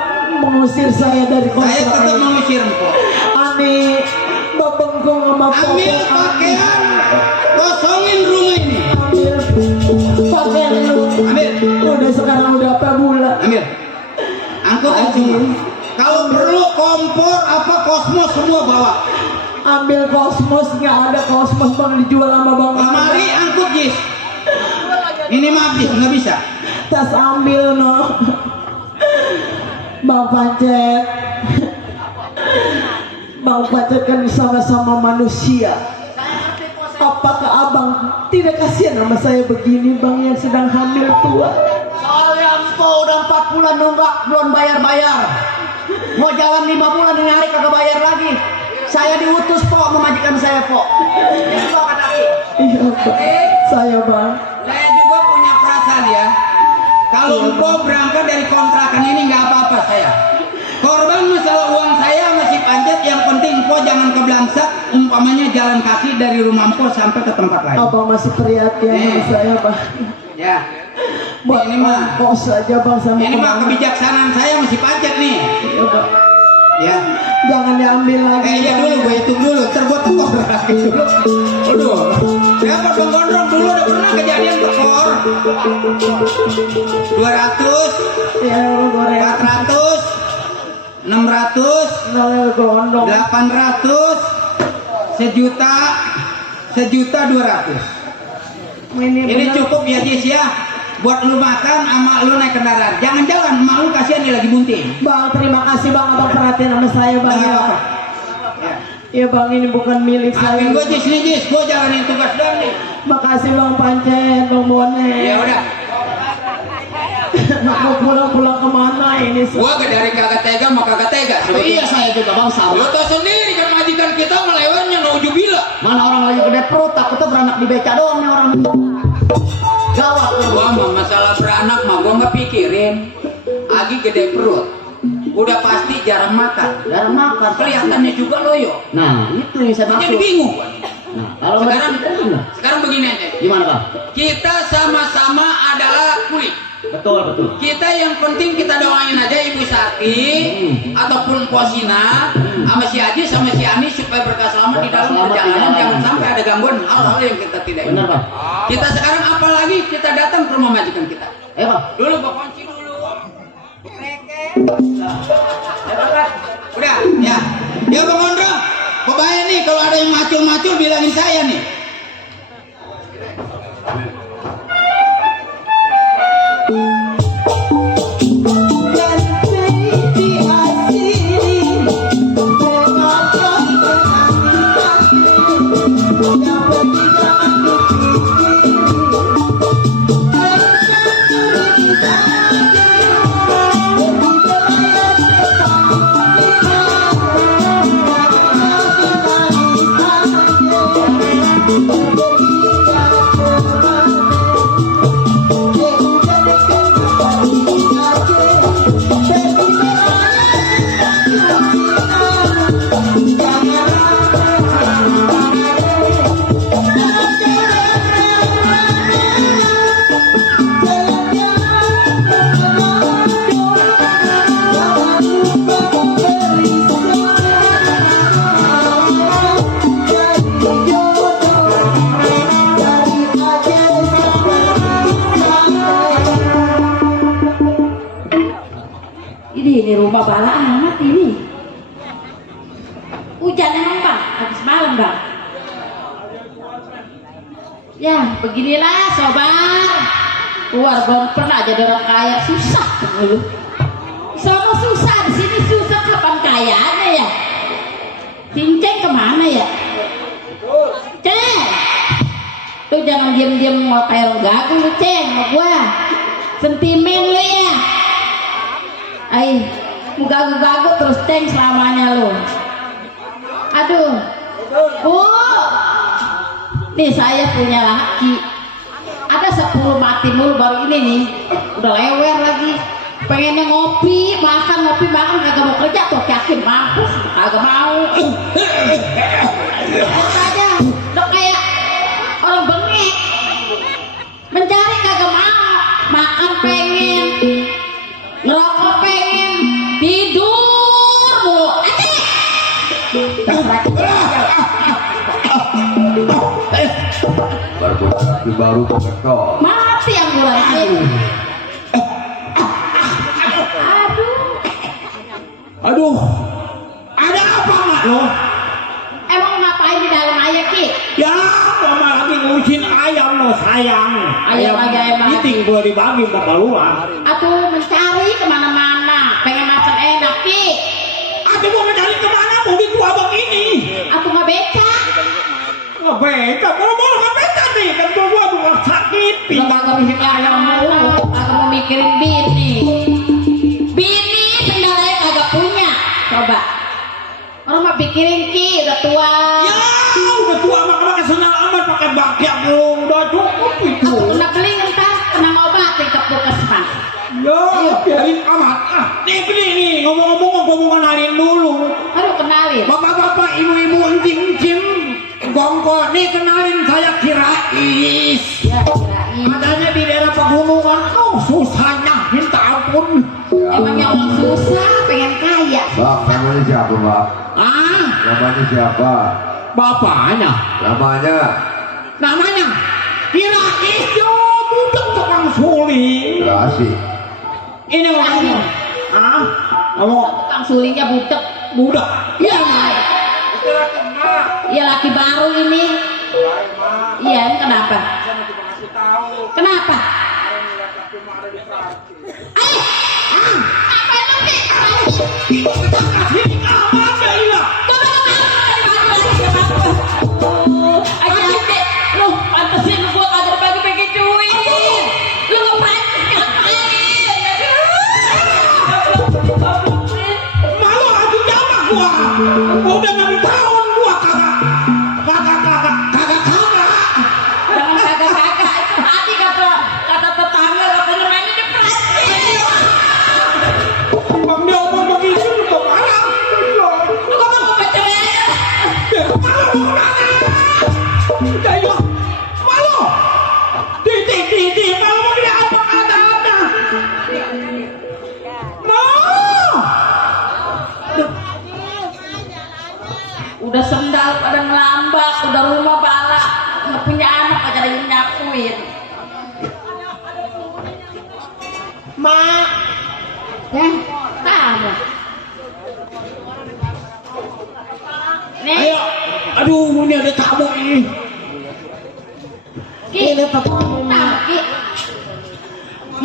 mengusir saya dari Saya kontrakan tetap ini. mengusir kok. Aneh, babengkong sama Ambil popok pakaian, kosongin rumah ini. Ambil pakaian lu. Ambil. Udah sekarang udah apa bulan? Ambil. Angkut aja semua. Kalau perlu kompor apa kosmos semua bawa. Ambil kosmos, nggak ada kosmos bang dijual sama bang. Lemari angkut Jis. Ini mah habis, nggak bisa. Tas ambil no. Bang Pancet. Bang Pancet kan sama-sama manusia. Apakah abang tidak kasihan sama saya begini bang yang sedang hamil tua? Soalnya engkau udah 4 bulan nunggak belum bayar-bayar. Mau jalan 5 bulan ini hari kagak bayar lagi. Saya diutus pok memajikan saya pok. Itu kata Iya bang. Saya bang. Saya juga punya perasaan ya. Kalau engkau berangkat dari kontrakan ini nggak apa-apa saya. Korban masalah uang saya masih Pancet, yang penting engkau jangan keblangsak. Umpamanya jalan kaki dari rumah engkau sampai ke tempat lain. Abang masih prihatin sama saya bang. Ya. Buat Ini mah. kos aja bang sama Ini mah kemana. kebijaksanaan saya masih Pancet nih. Iya, Bang. Ya. Jangan diambil lagi. Iya dulu, gue hitung dulu, terbuat tekor dulu. Aduh, ya gondrong dulu udah pernah kejadian tekor. 200, Ya goreng. 400, 600, Nol gondong. 800, sejuta 200. Ini Ini bener. cukup ya Jis ya. Buat lu makan sama lu naik kendaraan. Jangan jalan, emak lu kasihan nih lagi bunting. Bang, terima kasih bang abang perhatian sama saya bang. Nggak Ya. apa-apa. Ya. Ya bang, ini bukan milik saya. Maafin gue Jis nih Jis, gue jalanin tugas doang nih. Makasih bang Pancet, bang Bone. Ya udah. Mau pulang-pulang kemana ini? Gua gak dari kagak tega mau kagak tega. Iya saya juga bang sama. Lu tau sendiri kan majikan kita melewatnya naujubillah. Mana orang lagi gede perut, takutnya beranak di beca doang nih orang. Gawat lu. Gua mah masalah beranak mah gua nggak pikirin. Agi gede perut. Udah pasti jarang makan. Jarang makan. Kelihatannya juga loyo. Nah itu yang saya Jadi maksud. bingung. gua. Nah kalau nggak Sekarang, gitu gimana? sekarang begini aja. Gimana bang? Kita sama-sama adalah kulit. Betul betul. Kita yang penting kita doain aja Ibu Sati ataupun Posina sama si Aji sama si Ani supaya berkah selamat di dalam Selamat di perjalanan, dalam. jangan sampai ada gangguan hal-hal yang kita tidak Benar inginkan. bang. Kita sekarang apalagi kita datang ke rumah majikan kita. Ayo bang. Dulu gua kunci dulu. Udah, ya. Ya Bang Ondro, kebayang nih kalau ada yang macul-macul bilangin saya nih. Ini rumah bala amat ini. Hujan emang bang, habis malam bang. Ya beginilah sobat. Keluarga pernah jadi orang kaya susah dulu. Semua susah di sini susah, kapan kayanya ya? Cinceng kemana ya? Ceng, lu jangan diem-diem mau kayak orang gagal lu Ceng, sama gua. Sentimen lu ya. Ay, mau gagu-gagu terus Ceng selamanya lo. Aduh, Bu, nih saya punya laki. Ada 10 mati mulu baru ini nih. Udah lewer lagi. Pengennya ngopi, makan kagak mau kerja tuh yakin mampus, kagak mau. Aja, udah kayak orang bengek. Mencari kagak mau, makan pengen. Ngerokok pengen, tidur mulu. Baru kebetul. Mati yang gue Aduh, ada apa mak lo? Emang ngapain di dalam ayam Ki? Ya, mama lagi ngurusin ayam lo sayang. Ayam emang. Meeting boleh dibagi bapak luar. Atuh mencari kemana-mana, pengen makan enak Ki. Aduh mau mencari kemana? Mau di tua begini. Atuh nggak beca. Nggak beca, boro-boro nggak beca nih. Dan gua bukan sakit. Lo kagak mikirin ayam mulu, kagak mau mikirin bini. Bini sendalnya kagak punya. Coba. Orang mah pikirin Ki, udah tua. Ya, udah tua mah pakai sendal amat, pakai bakyak belum. Udah cukup itu. Aku kena keling entah, kena ngobatin ke puskesmas. Ya, biarin amat. Ah, nih beli nih, ngomong-ngomong gua mau kenalin dulu. Aduh kenalin. Bapak-bapak, ibu-ibu, encing-encing, gongko, nih kenalin saya Kirais. Ya kirain. Adanya di daerah pegunungan, susahnya minta ampun. Emangnya orang susah, pengen kaya. Bang, namanya siapa, Bang? Ah, Namanya siapa? bapaknya, Namanya? Kirais, yo, budak tukang suling. Kasih. Ini orangnya. Ah, ngomong Tukang sulingnya budak. budak. Iya, iya laki baru ini. Iya, ini kenapa? Kenapa? Lu pantesin gua kagak bagi-bagi duit. Lu ngepantes ngapain? Malu atuh jama gua. Udah 6 tahun gua kagak. Jangan kagak-kagak. Itu tadi kata tetangga katanya mainnya depresi. Bang dia omong begitu lu kok marah. Lu kok mau baca ya? Malu. Malu. Di malu mau dia apa kata. Malu. Udah sendal pada ngelambak, udah rumah balak, nggak punya anak aja ada yang nyapuin. Mak, Ya, kamu. Nih, Ayo. Aduh, ini ada tamu ini. Ki, ini tamu tamu, Ki.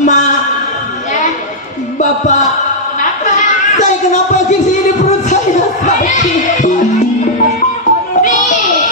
Mak, Ya, Bapak, kenapa? saya kenapa di sini perut saya sakit. Nih,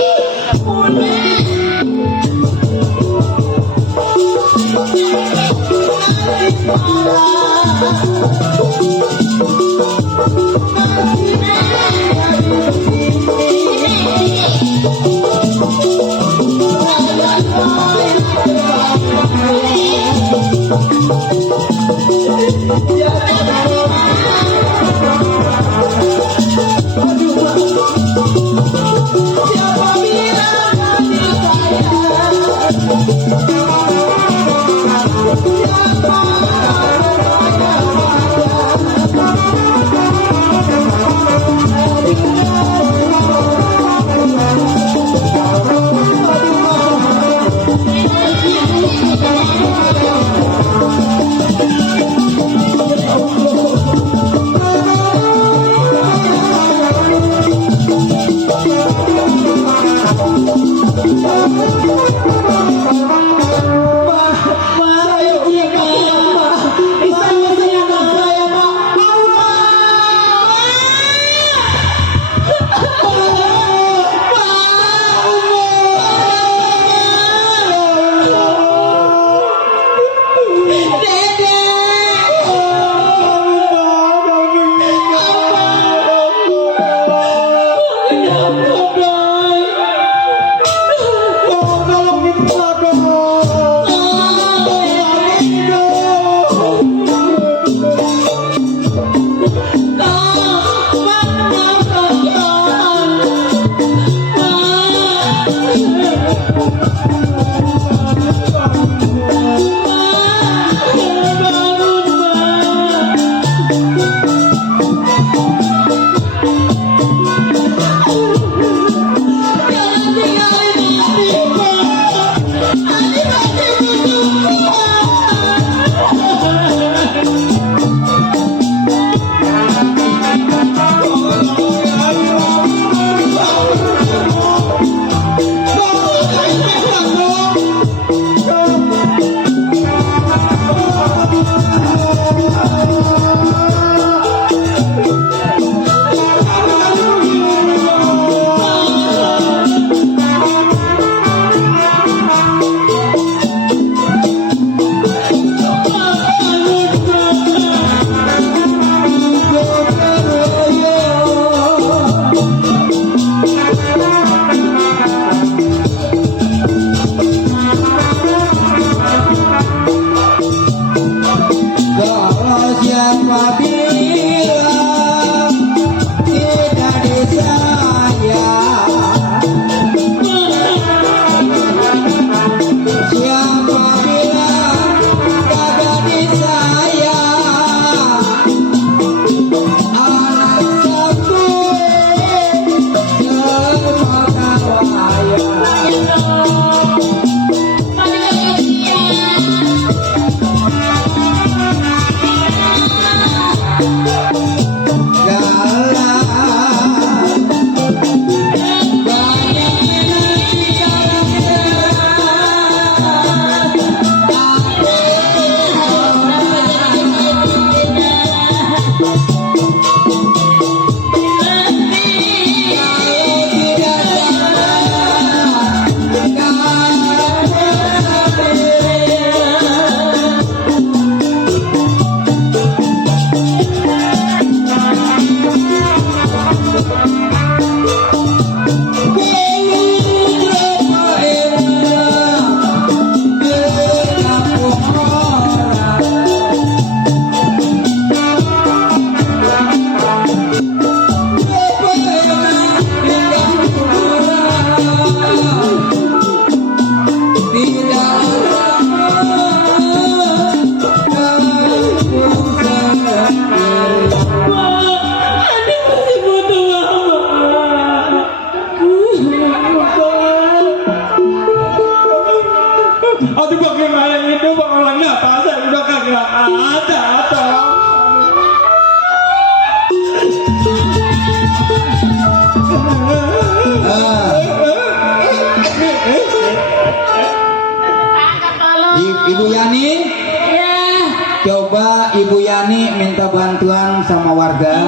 Ibu Yani minta bantuan sama warga,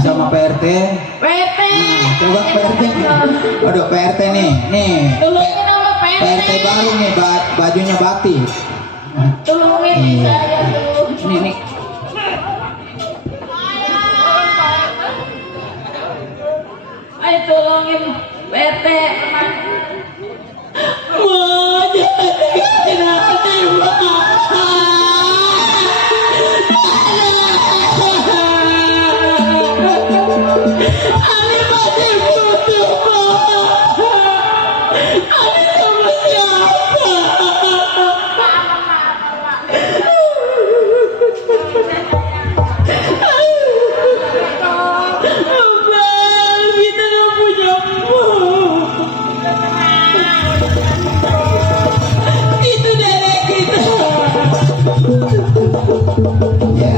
sama PRT. PT. Coba PRT. Aduh PRT nih. Tolongin sama PT. PRT baru nih, bajunya batik. Tolongin saya tuh. Nih. Ayo tolongin PT. Wah, jangan tinggalin aku, Ali masih butuh, Ali sama siapa? Abang, kita gak punya uang. Itu nenek kita. Ya.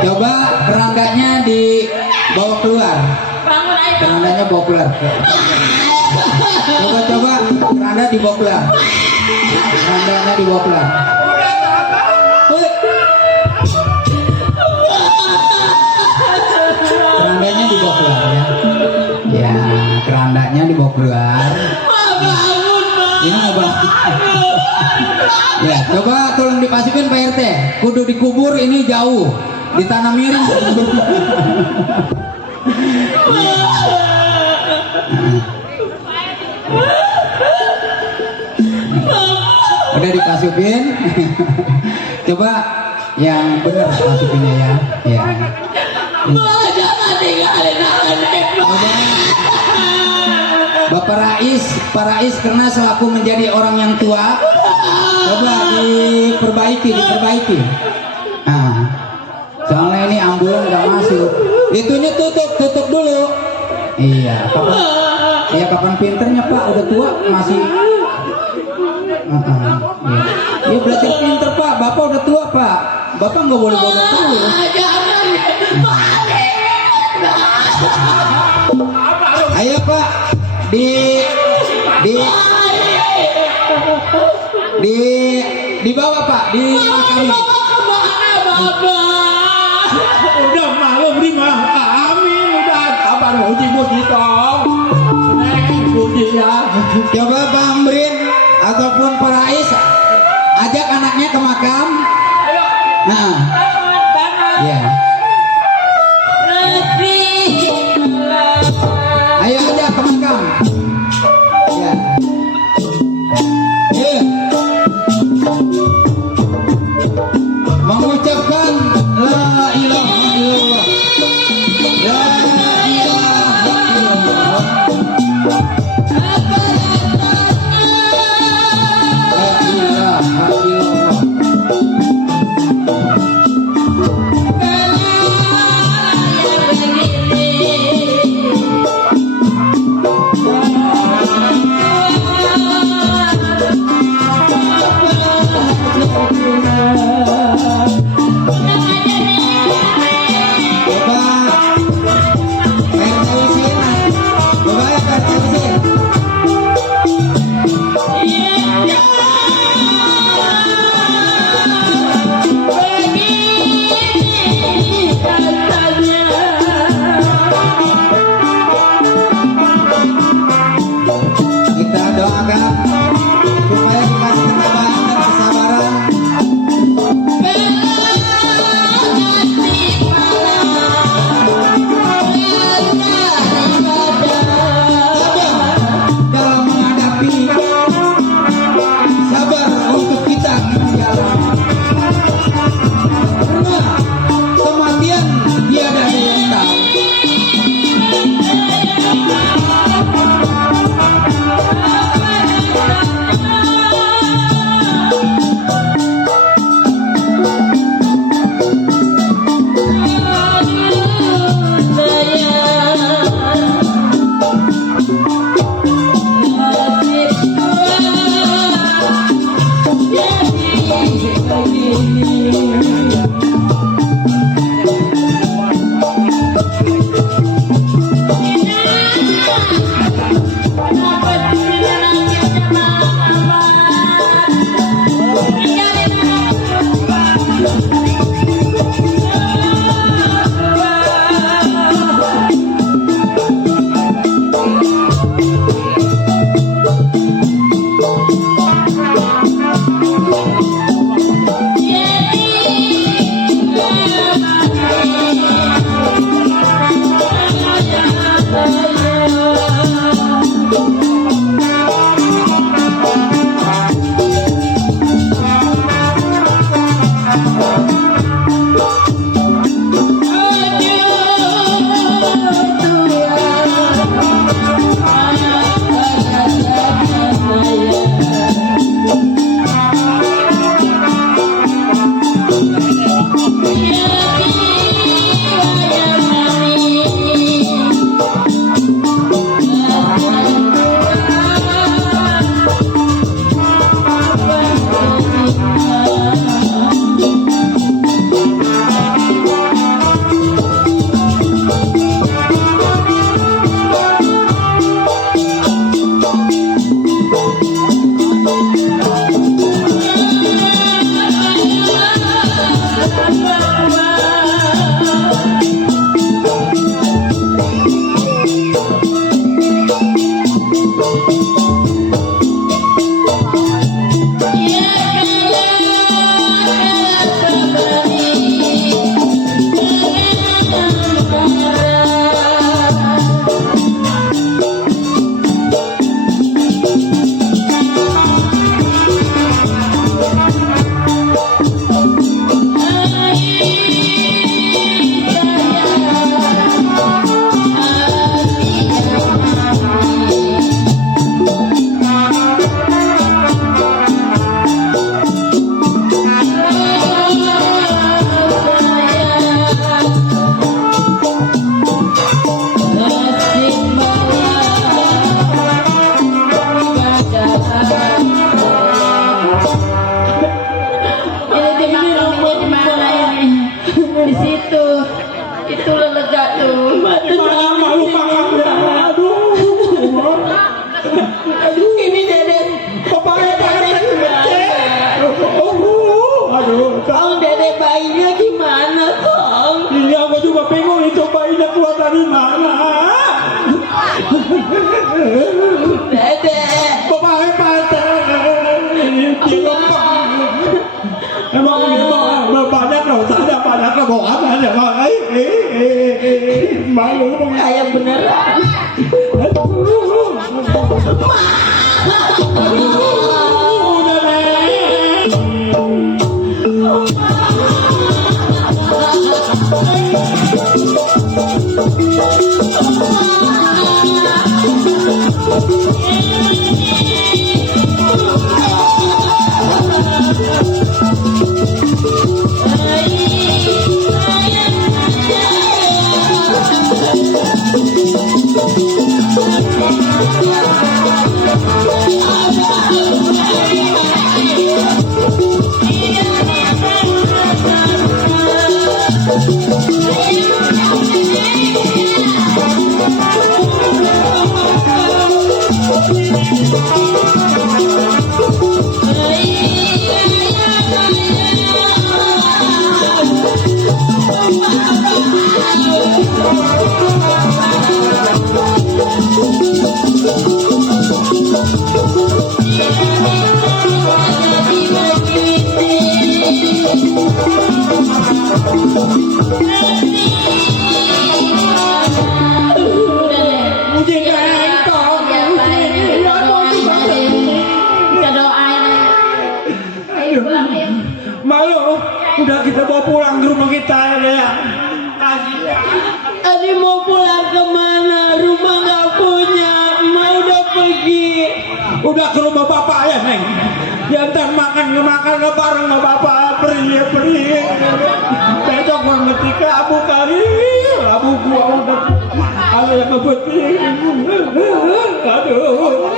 Coba kerandanya dibawa keluar. Bangun ayo. Kerandanya bawa keluar. Coba keranda dibawa keluar. Kerandanya dibawa keluar. Kerandanya dibawa keluar ya. Ya, kerandanya dibawa keluar. Ini abang. Ya, coba tolong dipasukin Pak RT. Kudu dikubur ini jauh. Ditanam miring. Udah dipasukin. Coba yang benar masukinnya ya. Ya. Jangan tinggalin aku. Bapak Pak Rais karena selaku menjadi orang yang tua, coba diperbaiki. Nah, soalnya ini ambulan nggak masuk. Itunya tutup dulu. Iya, kapan pinternya Pak? Udah tua masih. Iya belajar pinter Pak. Bapak udah tua Pak. Bapak nggak boleh bodoh terus. Ayo Pak, dibawa Pak, dimakami. Udah malam lima amin udah kabar uji dong. Uji ya. Coba Pak Amrin ataupun Pak Rais ajak anaknya ke makam. Nah, ya. Ayo ajak ke makam. Ya. Mengucapkan la ilaha illallah. La ilaha illallah. La ilaha illallah. Itulah lega tuh. Malu makannya. Aduh. Ini dede. Bapaknya aduh. Kong dede bayinya gimana Kong? Iya, aku juga bingung itu bayinya keluar dari mana. Dede. Bapaknya patah. Emang banyak loh, saya banyak loh bawa aja, malu Kayak beneran. Malu, udah kita bawa pulang ke rumah kita ya. Adi mau pulang kemana? Rumah nggak punya, emak udah pergi. Udah ke rumah bapak ya Neng. Diantar makan ke bareng sama bapak, perih. Besok gua ngetik labu kali, labu gua udah ada yang ngebetik. Aduh.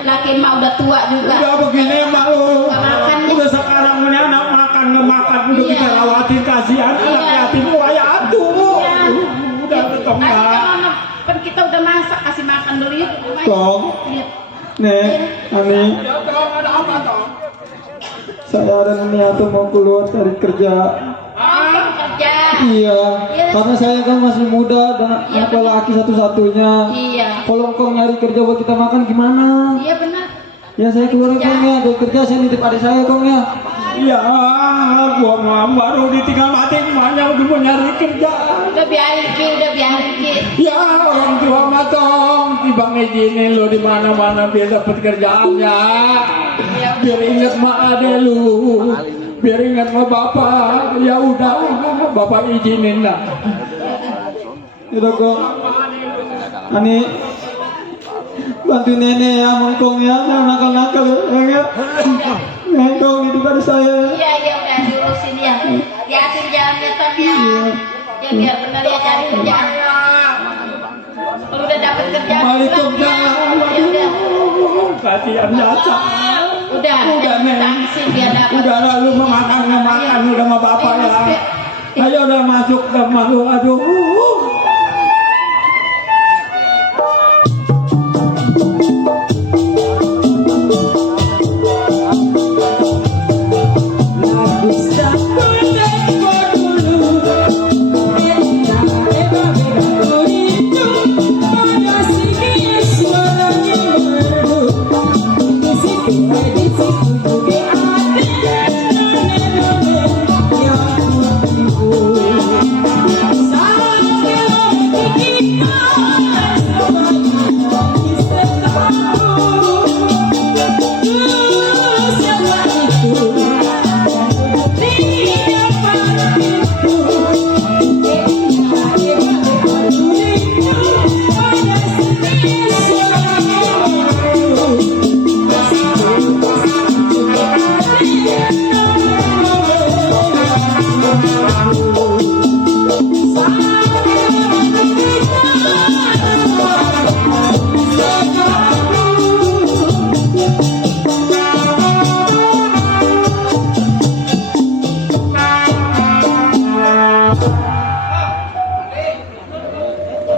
Laki emak udah tua juga. Udah begini emak lu. Makan. Udah sekarang ini anak makan ngemakan udah Iya. kita lawatin kasihan anak yatim waya aduh. Iya. Udah ketong Kan kita udah masak kasih makan dulu ya. Tong, Iya. Nek, Ani, Ada apa toh? saya ada niat mau keluar cari kerja. Kerja. Iya, Iya. karena saya kan masih muda dan Iya, anak laki satu-satunya. Iya. Kalau engkau nyari kerja buat kita makan gimana? Iya benar. Ya saya keluar Kong ya, dari kerja saya nitip adik saya Kong ya. Iya, gua mah baru ditinggal mati emaknya udah mau nyari kerja. Udah biarin Ki. Ya orang tua mah tong, tiba ngizinin lu di mana-mana biar dapat kerjaan ya. Biar inget mak ade lu, biar inget sama bapak. Ya udah, bapak izinin lah. Udah Kong. Ani, bantu nenek ya, mongkong ya, jangan nakal-nakal ya. Ngengkong nitip adik saya. Iya udah diurusin ya. Diatur jalannya Ton ya. Ya biar benar ya cari kerjaan. pekerjaan. Waalaikumsalam. Waduh, kasihan Caca. Udah Nek. tangsi dia dapat. Udah lalu makan udah sama bapak ya. Ayo udah masuk, udah masuk. Aduh.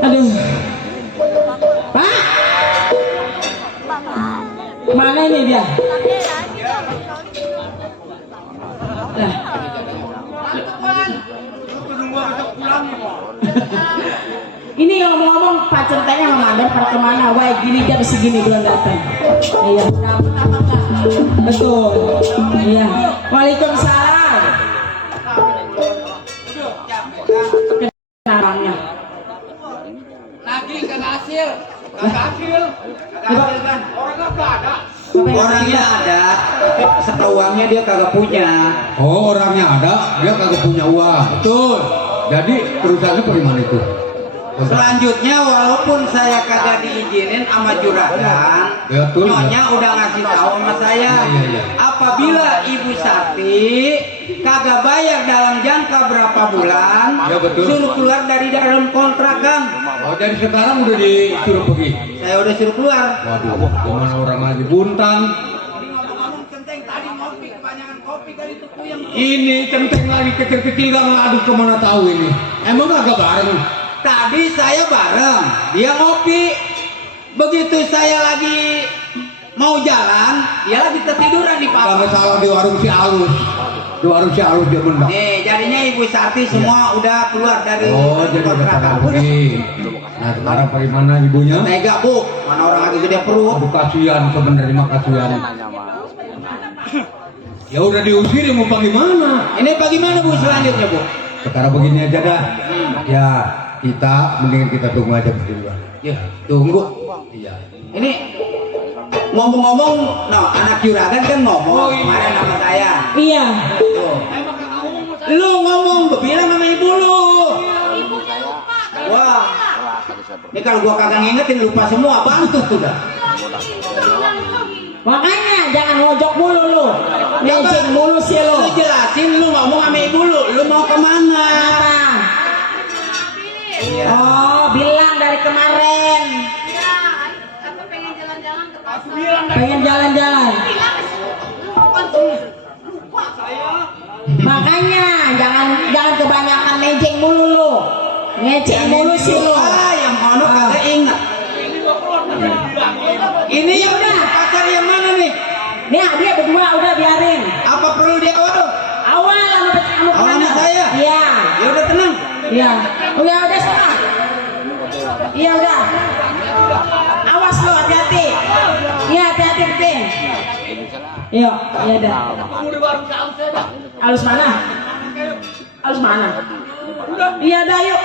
Aduh. Pak. Mana ini dia? Nah. Ini ngomong-ngomong Pak Centengnya sama Mandan pada kemana? Wah gini jam segini belum datang. Iya. Betul. Iya. Waalaikumsalam. Narangnya. Nagih kagak hasil. Kagak hasil. Kan? Orangnya nggak ada. Orangnya ada, tapi setauannya dia kagak punya. Oh, orangnya ada, dia kagak punya uang. Betul. Jadi perusahaannya bagaimana itu? Selanjutnya walaupun saya kagak diizinin sama juragan, Betul, nyonya udah ngasih tahu sama saya. Iya. Apabila Ibu Sakti kagak bayar dalam jangka berapa bulan, Ya, betul. suruh keluar dari dalam kontrakan. Oh, jadi sekarang udah disuruh pergi. Saya udah suruh keluar. Waduh, gimana orang lagi buntang? Ngomong-ngomong centeng tadi ngopi kebanyakan kopi kali itu puyeng. Ini centeng lagi kecil-kecil gak ngaduk kemana tahu ini. Emang agak bareng? Tadi saya bareng, dia ngopi. Begitu saya lagi mau jalan, dia lagi ketiduran di Kagak papan. salah di warung si Alus. Di warung si Alus dia benda. Nih, jadinya Ibu Sakti semua udah keluar dari Oh, jadi udah kontrakan. pada pergi. Nah, sekarang bagaimana ibunya? Tega Bu, mana orang lagi gede perut. Aduh, kasihan sebenarnya mah kasihan. Ya udah diusir mau bagaimana? Ini bagaimana Bu selanjutnya Bu? Sekarang begini aja dah. Ya kita mendingan kita tunggu aja begini Bang. Ya, tunggu. Iya. Ini ngomong-ngomong, nah anak juragan kan ngomong kemarin sama saya. Iya. Tuh. Lu ngomong bilang sama ibu lu. Wah. Ini kalau gua kagak ngingetin lupa semua, bantu tuh dah. Makanya jangan ngojok mulu lu. Ngejek mulu sih lu. Lu jelasin lu ngomong sama ibu lu mau kemana? Iya. Oh, bilang dari kemarin. Pengen jalan-jalan. Makanya jangan kebanyakan ngejek mulu lu. Ngejek mulu sih lu. Yang kono kagak ingat. Ini yang udah pacar yang mana nih? Nih, dia berdua udah biarin. Apa perlu dia awal? Awal sama saya? Iya. Ya udah tenang. Iya. Udah senang. Iya udah. Awas lu, hati-hati. Iya, hati-hati Pin. Iya, iya dah. Alus mana? Alus mana? Iya dah yuk.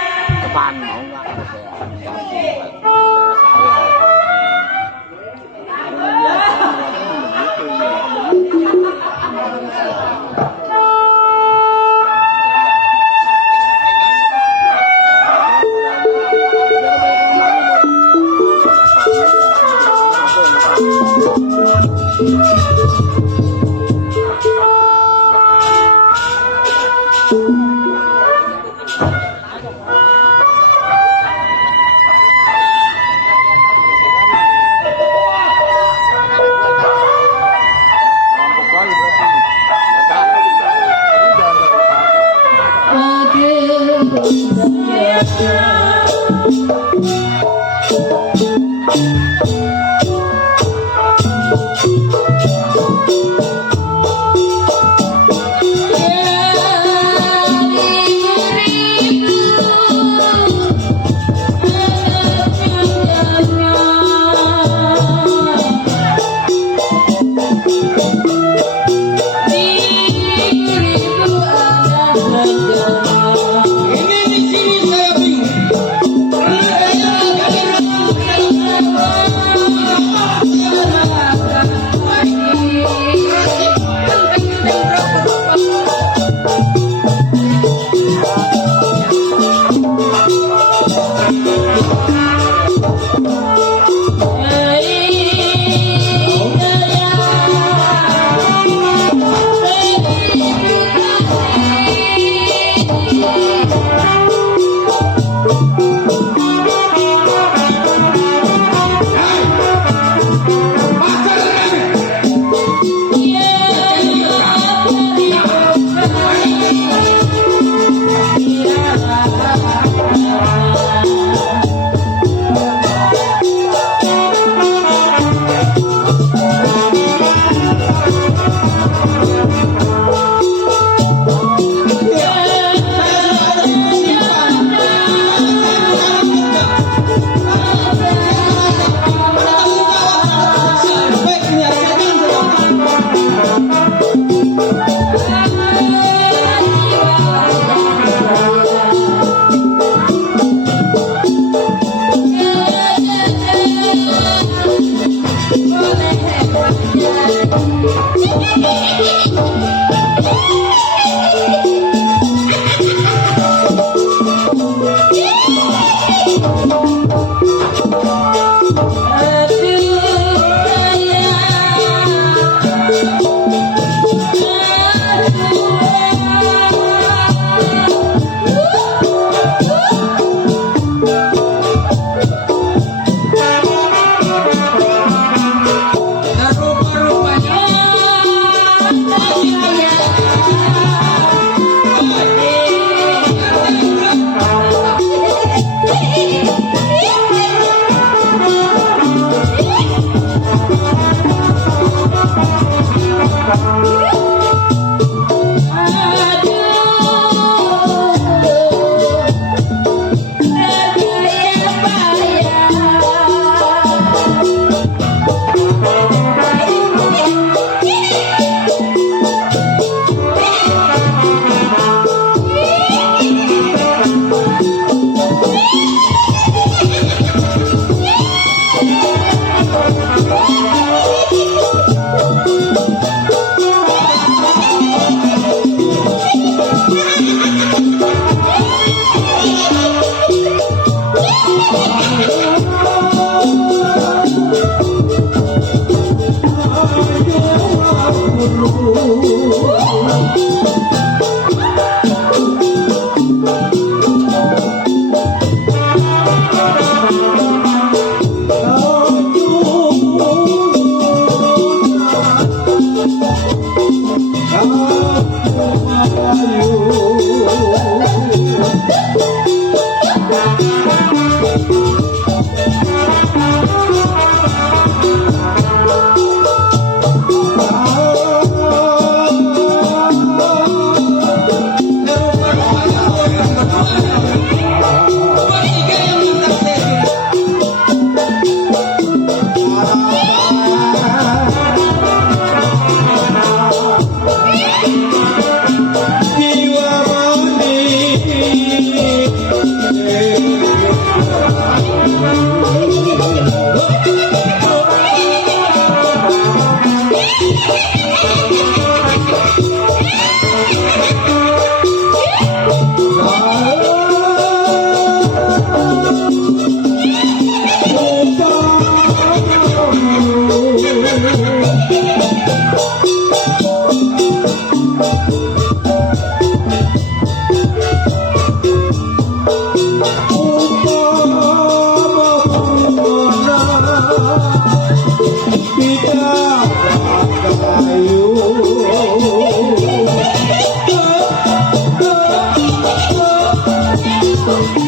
Kayu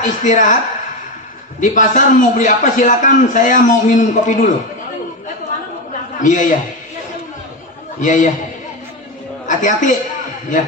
Istirahat di pasar. Mau beli apa silakan, saya mau minum kopi dulu. Iya hati-hati ya.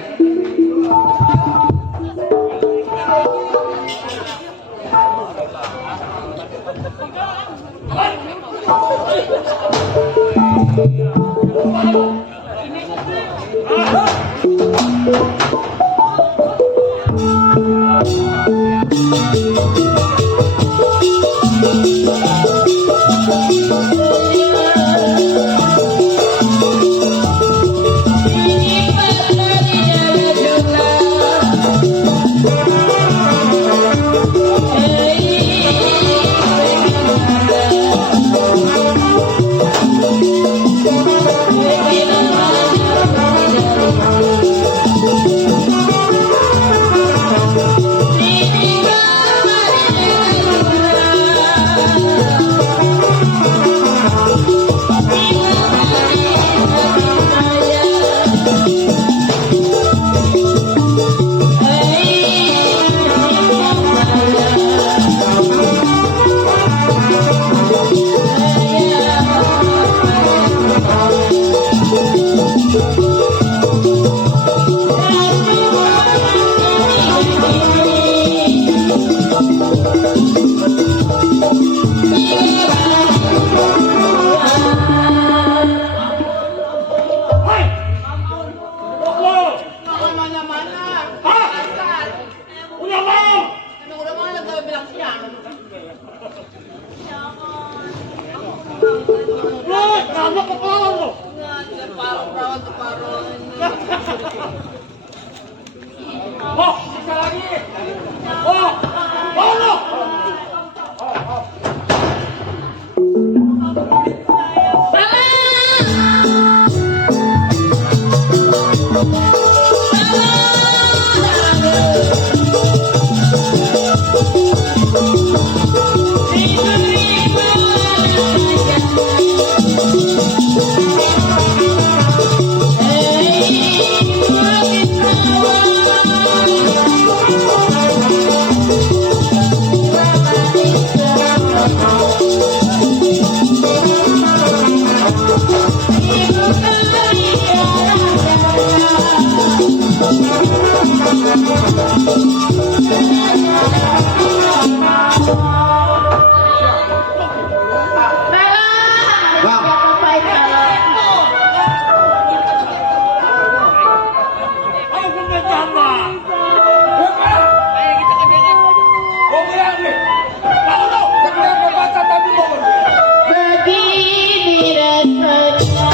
Oh, bisa lagi. Oh, oh. Begini rasanya